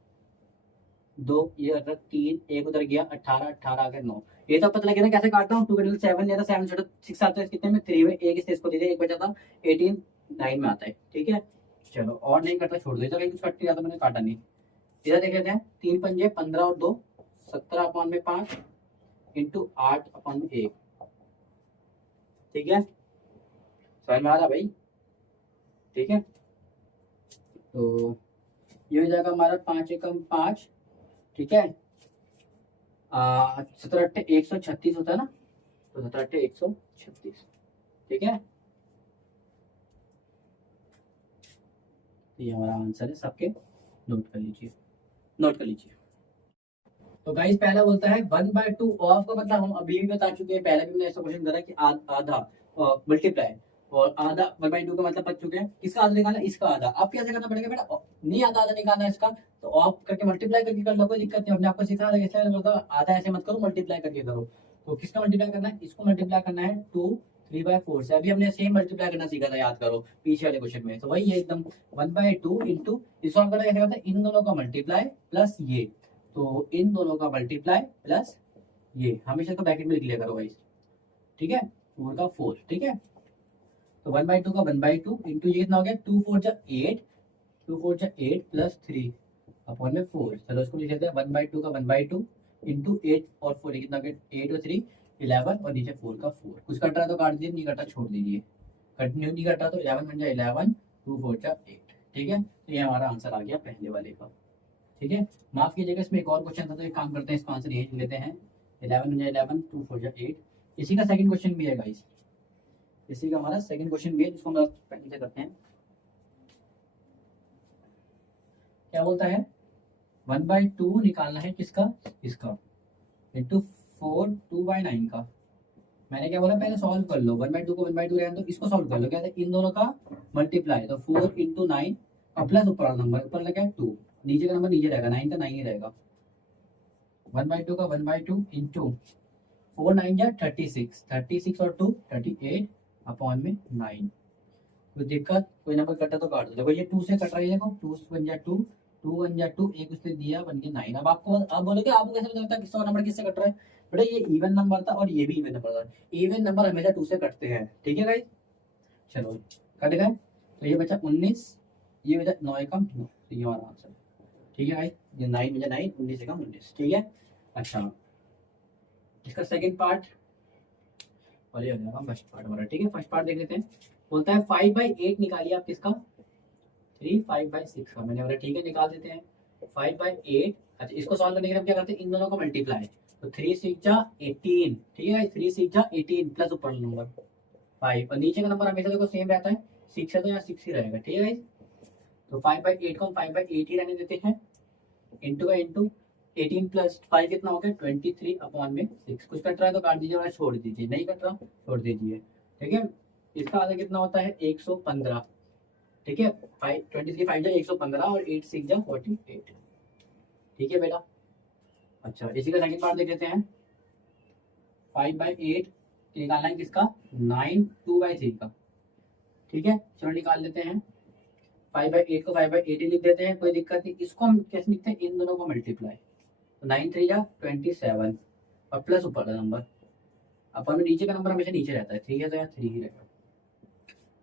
2, ये कट रहा 3, एक उधर गया 18 18 आ गया 9। ये तो पता लगे ना कैसे काटता हूँ, 2 के 7 लिया था, 7 छोटा 6 आता है कितने में 3 में, एक इससे इसको दे दिया, एक बचा था 18 9 में आता है, ठीक है। चलो और नहीं कटता छोड़ दो, कहीं कुछ कट नहीं जाता, मैंने काटा नहीं। इधर देख लेते हैं 3 पंजे 15 और 2 17 अपॉन में 5 इंटू 8 अपॉन में 1, ठीक है। समझ में आ रहा भाई, ठीक है। तो ये हो जाएगा हमारा 5 एकम 5, ठीक है। 17 8 136 होता है ना, तो 17 8 136, ठीक है। ये हमारा आंसर है, सबके नोट कर लीजिए, नोट कर लीजिए। तो गाइस पहला बोलता है 1/2 ऑफ का मतलब हम अभी भी बता चुके हैं, पहले भी मैंने ऐसा क्वेश्चन करा कि आधा मल्टीप्लाई और आधा 1/2 का मतलब बच चुके हैं। किसका आधा निकालना, इसका आधा। अब कैसे करना पड़ेगा बेटा, नहीं आधा आधा निकालना है इसका, तो ऑफ करके मल्टीप्लाई करके कर लो, कोई दिक्कत नहीं। हमने आपको सिखा इसलिए बोलता आधा ऐसे मत करो, मल्टीप्लाई करके करो। तो किसका मल्टीप्लाई करना है, इसको मल्टीप्लाई करना है 2 3/4 से। अभी हमने सेम मल्टीप्लाई करना सीखा था, याद करो पीछे वाले क्वेश्चन में। तो वही है एकदम 1/2 इंटू, इसको हम कैसे करते हैं, इन दोनों का मल्टीप्लाई प्लस ये, तो इन दोनों का मल्टीप्लाई प्लस ये, हमेशा तो ब्रैकेट में लिख लिया करो गाइस, ठीक है। 4 का 4, ठीक है। तो 1/2 का 1/2 इंटू ये कितना हो गया 2 4 जा 8, 2 4 जा 8 प्लस 3 अपॉन में 4। चलो इसको लिख लेते हैं 1/2 का 1/2 इंटू 8 और 4, कितना हो गया 8 और 3 11 और नीचे 4 का 4। कुछ कट रहा तो काट दीजिए, नहीं कटा छोड़ दीजिए, कंटिन्यू नहीं कट रहा तो 11 बन जाए 11, 2 4 जा 8, ठीक है। तो ये हमारा आंसर आ गया पहले वाले का, ठीक है। माफ कीजिएगा इसमें एक और क्वेश्चन था, तो एक काम करते हैं, इसका आंसर यही लेते हैं 11 बन जाए 11, 2 4 जा 8। इसी का सेकंड क्वेश्चन भी है गाइस, इसी का हमारा सेकंड क्वेश्चन भी है, जिसको हम पहले से करते हैं। क्या बोलता है 1/2 निकालना है किसका, इसका, इंटू 4 2/9 का। मैंने क्या बोला पहले सॉल्व कर लो, 1/2 को 1/2 रहने दो, इसको सॉल्व कर लो। क्या है इन दोनों का मल्टीप्लाई, तो 4 इंटू 9 और प्लस ऊपर वाला नंबर, ऊपर लगा 2, नीचे का नंबर नीचे रहेगा, 9 का 9 ही रहेगा। 1/2 का 1/2 इंटू 4 9 जा 36, 36 और 2 38 अपॉन में 9। कोई दिक्कत, कोई नंबर कटा तो काट दो। देखो ये 2 से कट रहा है, देखो 2 बन जा 2, 2 बन जा 2, एक उसने दिया बन गया 9। अब आपको, अब बोलोगे आपको कैसे पता लगता है किसका नंबर किससे कट रहा है, बेटा ये इवन नंबर था और ये भी इवन नंबर था। इवन नंबर हमेशा 2 से कटते हैं, ठीक है गाइस। चलो कट गए, तो ये बचा 19, ये बचा 9 एकम 9, ये हमारा आंसर, ठीक है गाइस। ये 9 बचा 9, 19 एकम 19, ठीक है। अच्छा इसका सेकंड पार्ट और ये हो जाएगा फर्स्ट पार्ट हमारा। ठीक है, फर्स्ट पार्ट देख लेते हैं। बोलता है 5/8 निकालिए आप किसका, 3 5/6 का। मैंने बोला ठीक है निकाल देते हैं 5/8। अच्छा, इसको सॉल्व करने के लिए हम क्या करते हैं, इन दोनों को मल्टीप्लाई। तो 3 6 जा 18, ठीक है 3 6 जा 18 प्लस ऊपर नंबर 5, और नीचे का नंबर हमेशा देखो सेम रहता है, 6 है तो यहाँ 6 ही रहेगा। ठीक है, तो 5/8 को हम 5/8 ही रहने देते हैं, इंटू का इंटू 18 प्लस 5 कितना हो गया 23/6। कुछ कट रहा है तो काट दीजिए, छोड़ दीजिए, नहीं कट रहा छोड़ दीजिए। ठीक है, इसका आधा कितना होता है 115। ठीक है, 23 5 जा 115 और 8 6 जा 48। ठीक है बेटा। अच्छा, इसी का सेकंड पार्ट देख लेते हैं। 5/8 निकालना है किसका, 9 2/3 का। ठीक है, चलो निकाल लेते हैं। 5/8 को 5/8 ही लिख देते हैं, कोई दिक्कत नहीं। इसको हम कैसे लिखते हैं, इन दोनों को मल्टीप्लाई। तो 9 3 जा 27 और प्लस ऊपर का नंबर। अपन में नीचे का नंबर हमेशा नीचे रहता है, 3 है तो यहाँ 3 ही रहेगा।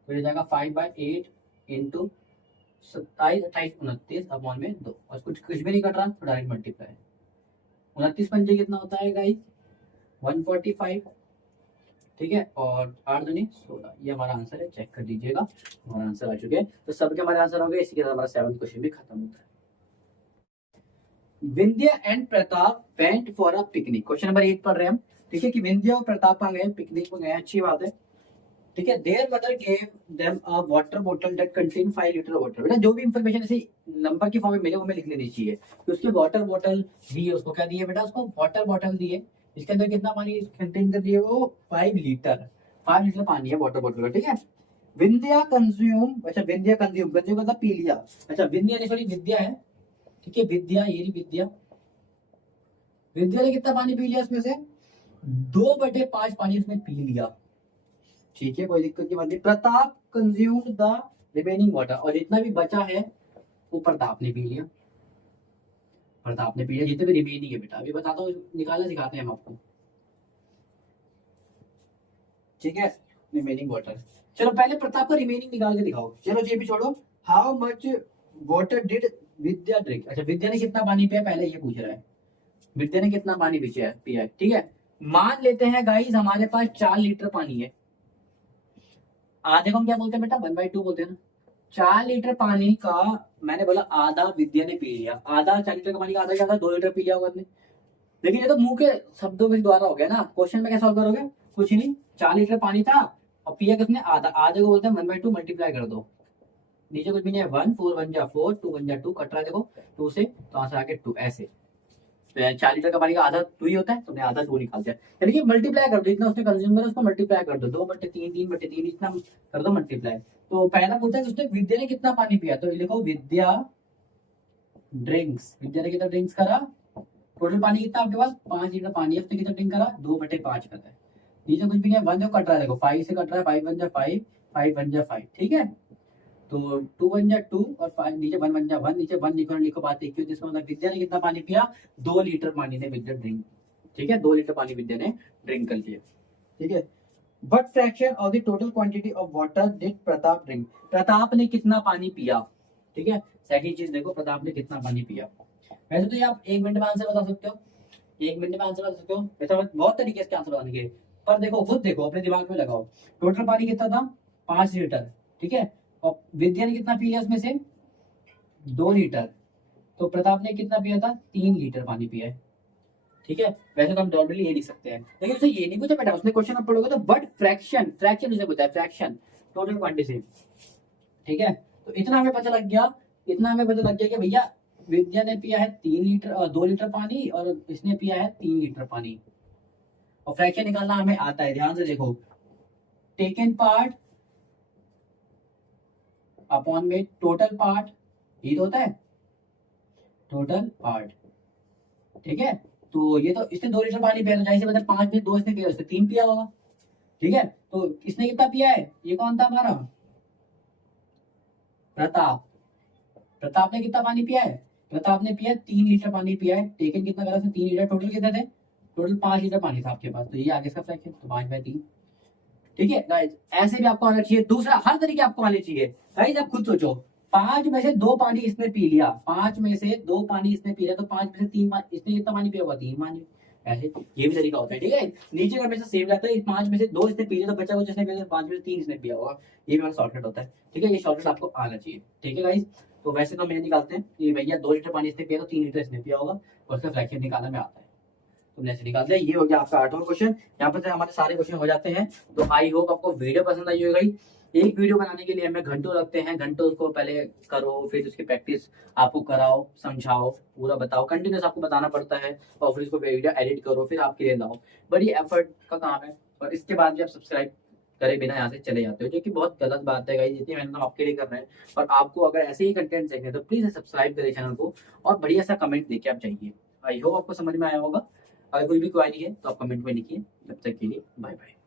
तो ये जाएगा 5/8 इंटू 27 28 29 अपॉन में 2, और कुछ भी नहीं कट रहा तो डायरेक्ट मल्टीप्लाई। 29 पंजे कितना होता है गाइस, 145। ठीक है, और 8 दूनी 16, ये हमारा आंसर है। चेक कर लीजिएगा, हमारा आंसर आ चुके हैं। तो सबके हमारे आंसर हो गए। इसी के साथ हमारा 7वां क्वेश्चन भी खत्म होता है। Vindhya and Pratap went for a picnic. Question number 8 पढ़ रहे हैं हम। ठीक है, कि विंध्या और प्रताप कहाँ गए, पिकनिक में गए, अच्छी बात है। ठीक है, there mother gave them a water bottle that contain 5 litre water. बेटा जो भी इंफॉर्मेशन ऐसे नंबर की फॉर्म में मिले वो हमें लिख लेनी चाहिए। तो उसके वाटर बॉटल दी है, उसको क्या दिए बेटा, उसको वाटर बॉटल दी है। इसके अंदर कितना पानी कंटेन कर दिए, वो 5 लीटर, 5 लीटर पानी है वाटर बॉटल का। ठीक है, विंध्या कंज्यूम, अच्छा विंध्या कंज्यूम, कंज्यूम मतलब पी लिया। अच्छा, विंध्या नहीं सॉरी विद्या है। ठीक है, विद्या, ये रही विद्या। विद्या ने कितना पानी पी लिया, उसमें से 2/5 पानी उसने पी लिया। ठीक है, कोई दिक्कत की बात नहीं। Pratap consume the remaining water, और जितना भी बचा है वो प्रताप ने पी लिया। प्रताप ने पी लिया जितने भी रिमेनिंग है। बेटा अभी बताता हूँ, निकालना सिखाते हैं हम आपको। ठीक है, रिमेनिंग वाटर। चलो पहले प्रताप का रिमेनिंग निकाल के दिखाओ। चलो ये भी छोड़ो, how much water did Vidya drink. अच्छा, विद्या ने कितना पानी पिया पहले ये पूछ रहा है, विद्या ने कितना पानी पिया है। ठीक है, मान लेते हैं गाइस हमारे पास 4 लीटर पानी है। आधे को हम क्या बोलते हैं बेटा, 1/2 बोलते हैं ना। 4 लीटर पानी का मैंने बोला आधा विद्या ने पी लिया। आधा 4 लीटर का पानी का आधा क्या था, 2 लीटर पी लिया होगा उसने। लेकिन ये तो मुंह के शब्दों में द्वारा हो गया ना। क्वेश्चन में क्या सॉल्व करोगे, कुछ नहीं। 4 लीटर पानी था और पिया किसने, आधा। आधे को बोलते हैं 1/2 मल्टीप्लाई कर दो। नीचे कुछ भी नहीं है, 1 4 1 जा 4 2 1 जा 2 कट रहा है देखो 2 से, तो आंसर आ गया 2। ऐसे 4 लीटर का पानी का आधा 2 ही होता है, तुमने आधा 2 निकाल दिया। यानी कि मल्टीप्लाई कर दो, इतना उसने कंज्यूम करा उसको मल्टीप्लाई कर दो, 2/3 3/3 इतना कर दो मल्टीप्लाई। तो पहला पूछता है कि उसने विद्या ने कितना पानी पिया, तो लिखो विद्या ड्रिंक्स। विद्या ने कितना ड्रिंक्स करा, टोटल पानी कितना आपके पास 5 लीटर पानी है, उसने कितना ड्रिंक करा 2/5 करता है। नीचे कुछ भी नहीं है, 1 कट रहा है देखो, 5 से कट रहा है, 5 1 जा 5 5 1 जा 5। ठीक है, तो 2 1 जा 2 और 5 नीचे 1 1 जा 1, नीचे 1 लिखो लिखो, बात एक ही होती है। इसका मतलब विद्या ने कितना पानी पिया, 2 लीटर पानी ने विद्या ड्रिंक। ठीक है, 2 लीटर पानी विद्या ने ड्रिंक कर लिया। ठीक है, what fraction of the total quantity of water did Pratap drink. Pratap ने कितना पानी पिया। ठीक है, सेकंड चीज देखो, प्रताप ने कितना पानी पिया। वैसे तो ये आप 1 मिनट में आंसर बता सकते हो, 1 मिनट में आंसर बता सकते हो, ऐसा बहुत तरीके से आंसर बताने के। पर देखो खुद देखो, अपने दिमाग में लगाओ। टोटल पानी कितना था 5 लीटर। ठीक है, और विद्या ने कितना पी लिया उसमें से 2 लीटर। तो प्रताप ने कितना पिया था, 3 लीटर पानी पिया है। ठीक है, वैसे तो हम नॉर्मली ये लिख सकते हैं, लेकिन उसे ये नहीं पूछा बेटा। उसने क्वेश्चन आप पढ़ोगे तो बट फ्रैक्शन, फ्रैक्शन उसे पूछा है, फ्रैक्शन टोटल क्वांटिटी से। ठीक है, तो इतना हमें पता लग गया, इतना हमें पता लग गया कि भैया विद्या ने पिया है 3 लीटर 2 लीटर पानी और इसने पिया है 3 लीटर पानी। और फ्रैक्शन निकालना हमें आता है, ध्यान से देखो, टेकन पार्ट अपॉन में टोटल पार्ट, ये तो होता है टोटल पार्ट। ठीक है, तो ये तो इसने 2 लीटर पानी पिया, तो जाहिर सी बात है 5 में 2 इसने पिया, उसने 3 पिया होगा। ठीक है, तो इसने कितना पिया है, ये कौन था हमारा प्रताप। प्रताप ने कितना पानी पिया है, प्रताप ने पिया 3 लीटर पानी पिया है। टेकन कितना करा, 3 लीटर। टोटल कितने थे, टोटल 5 लीटर पानी था आपके पास, तो ये आगे इसका फ्रैक्शन, तो 5/3। ठीक है गाइस, ऐसे भी आपको आना चाहिए। दूसरा हर तरीके आपको आने चाहिए गाइस। आप खुद सोचो, 5 में से 2 पानी इसने पी लिया, 5 में से 2 पानी इसने पी लिया, तो 5 में से 3 पानी इसने कितना पानी पिया होगा, 3 पानी। ऐसे ये भी तरीका होता है, ठीक है। नीचे का हमेशा सेम रहता है, 5 में से 2 इसने पी लिया तो बचा, कुछ इसने पी लिया 5 में से 3 इसने पिया होगा, ये भी हमारा शॉर्टकट होता है, ठीक है। ये शॉर्टकट आपको आना चाहिए, ठीक है गाइस। तो वैसे तो हम ये निकालते हैं कि भैया 2 लीटर पानी इसने पिया तो 3 लीटर इसने पिया होगा, और उसका फ्रैक्शन निकालना में आता है, तुमने ऐसे निकाल दिया। ये हो गया आपका 8वां क्वेश्चन। यहाँ पर से हमारे सारे क्वेश्चन हो जाते हैं। तो आई होप आपको वीडियो पसंद आई होगी। एक वीडियो बनाने के लिए हमें घंटों लगते हैं, घंटों उसको पहले करो, फिर उसकी प्रैक्टिस आपको कराओ, समझाओ, पूरा बताओ, कंटिन्यूस आपको बताना पड़ता है, और फिर उसको वीडियो एडिट करो, फिर आपके लिए लाओ, बड़ी एफर्ट का काम है। और इसके बाद भी आप सब्सक्राइब करे बिना यहाँ से चले जाते हो, जो कि बहुत गलत बात है गाइस। जितनी मेहनत हम आपके लिए कर रहे हैं, और आपको अगर ऐसे ही कंटेंट देखने हैं तो प्लीज सब्सक्राइब करें चैनल को, और बढ़िया सा कमेंट देके आप जाइए। आई होप आपको समझ में आया होगा। अगर कोई भी क्वेरी है तो आप कमेंट में लिखिए। तब तक के लिए बाय बाय।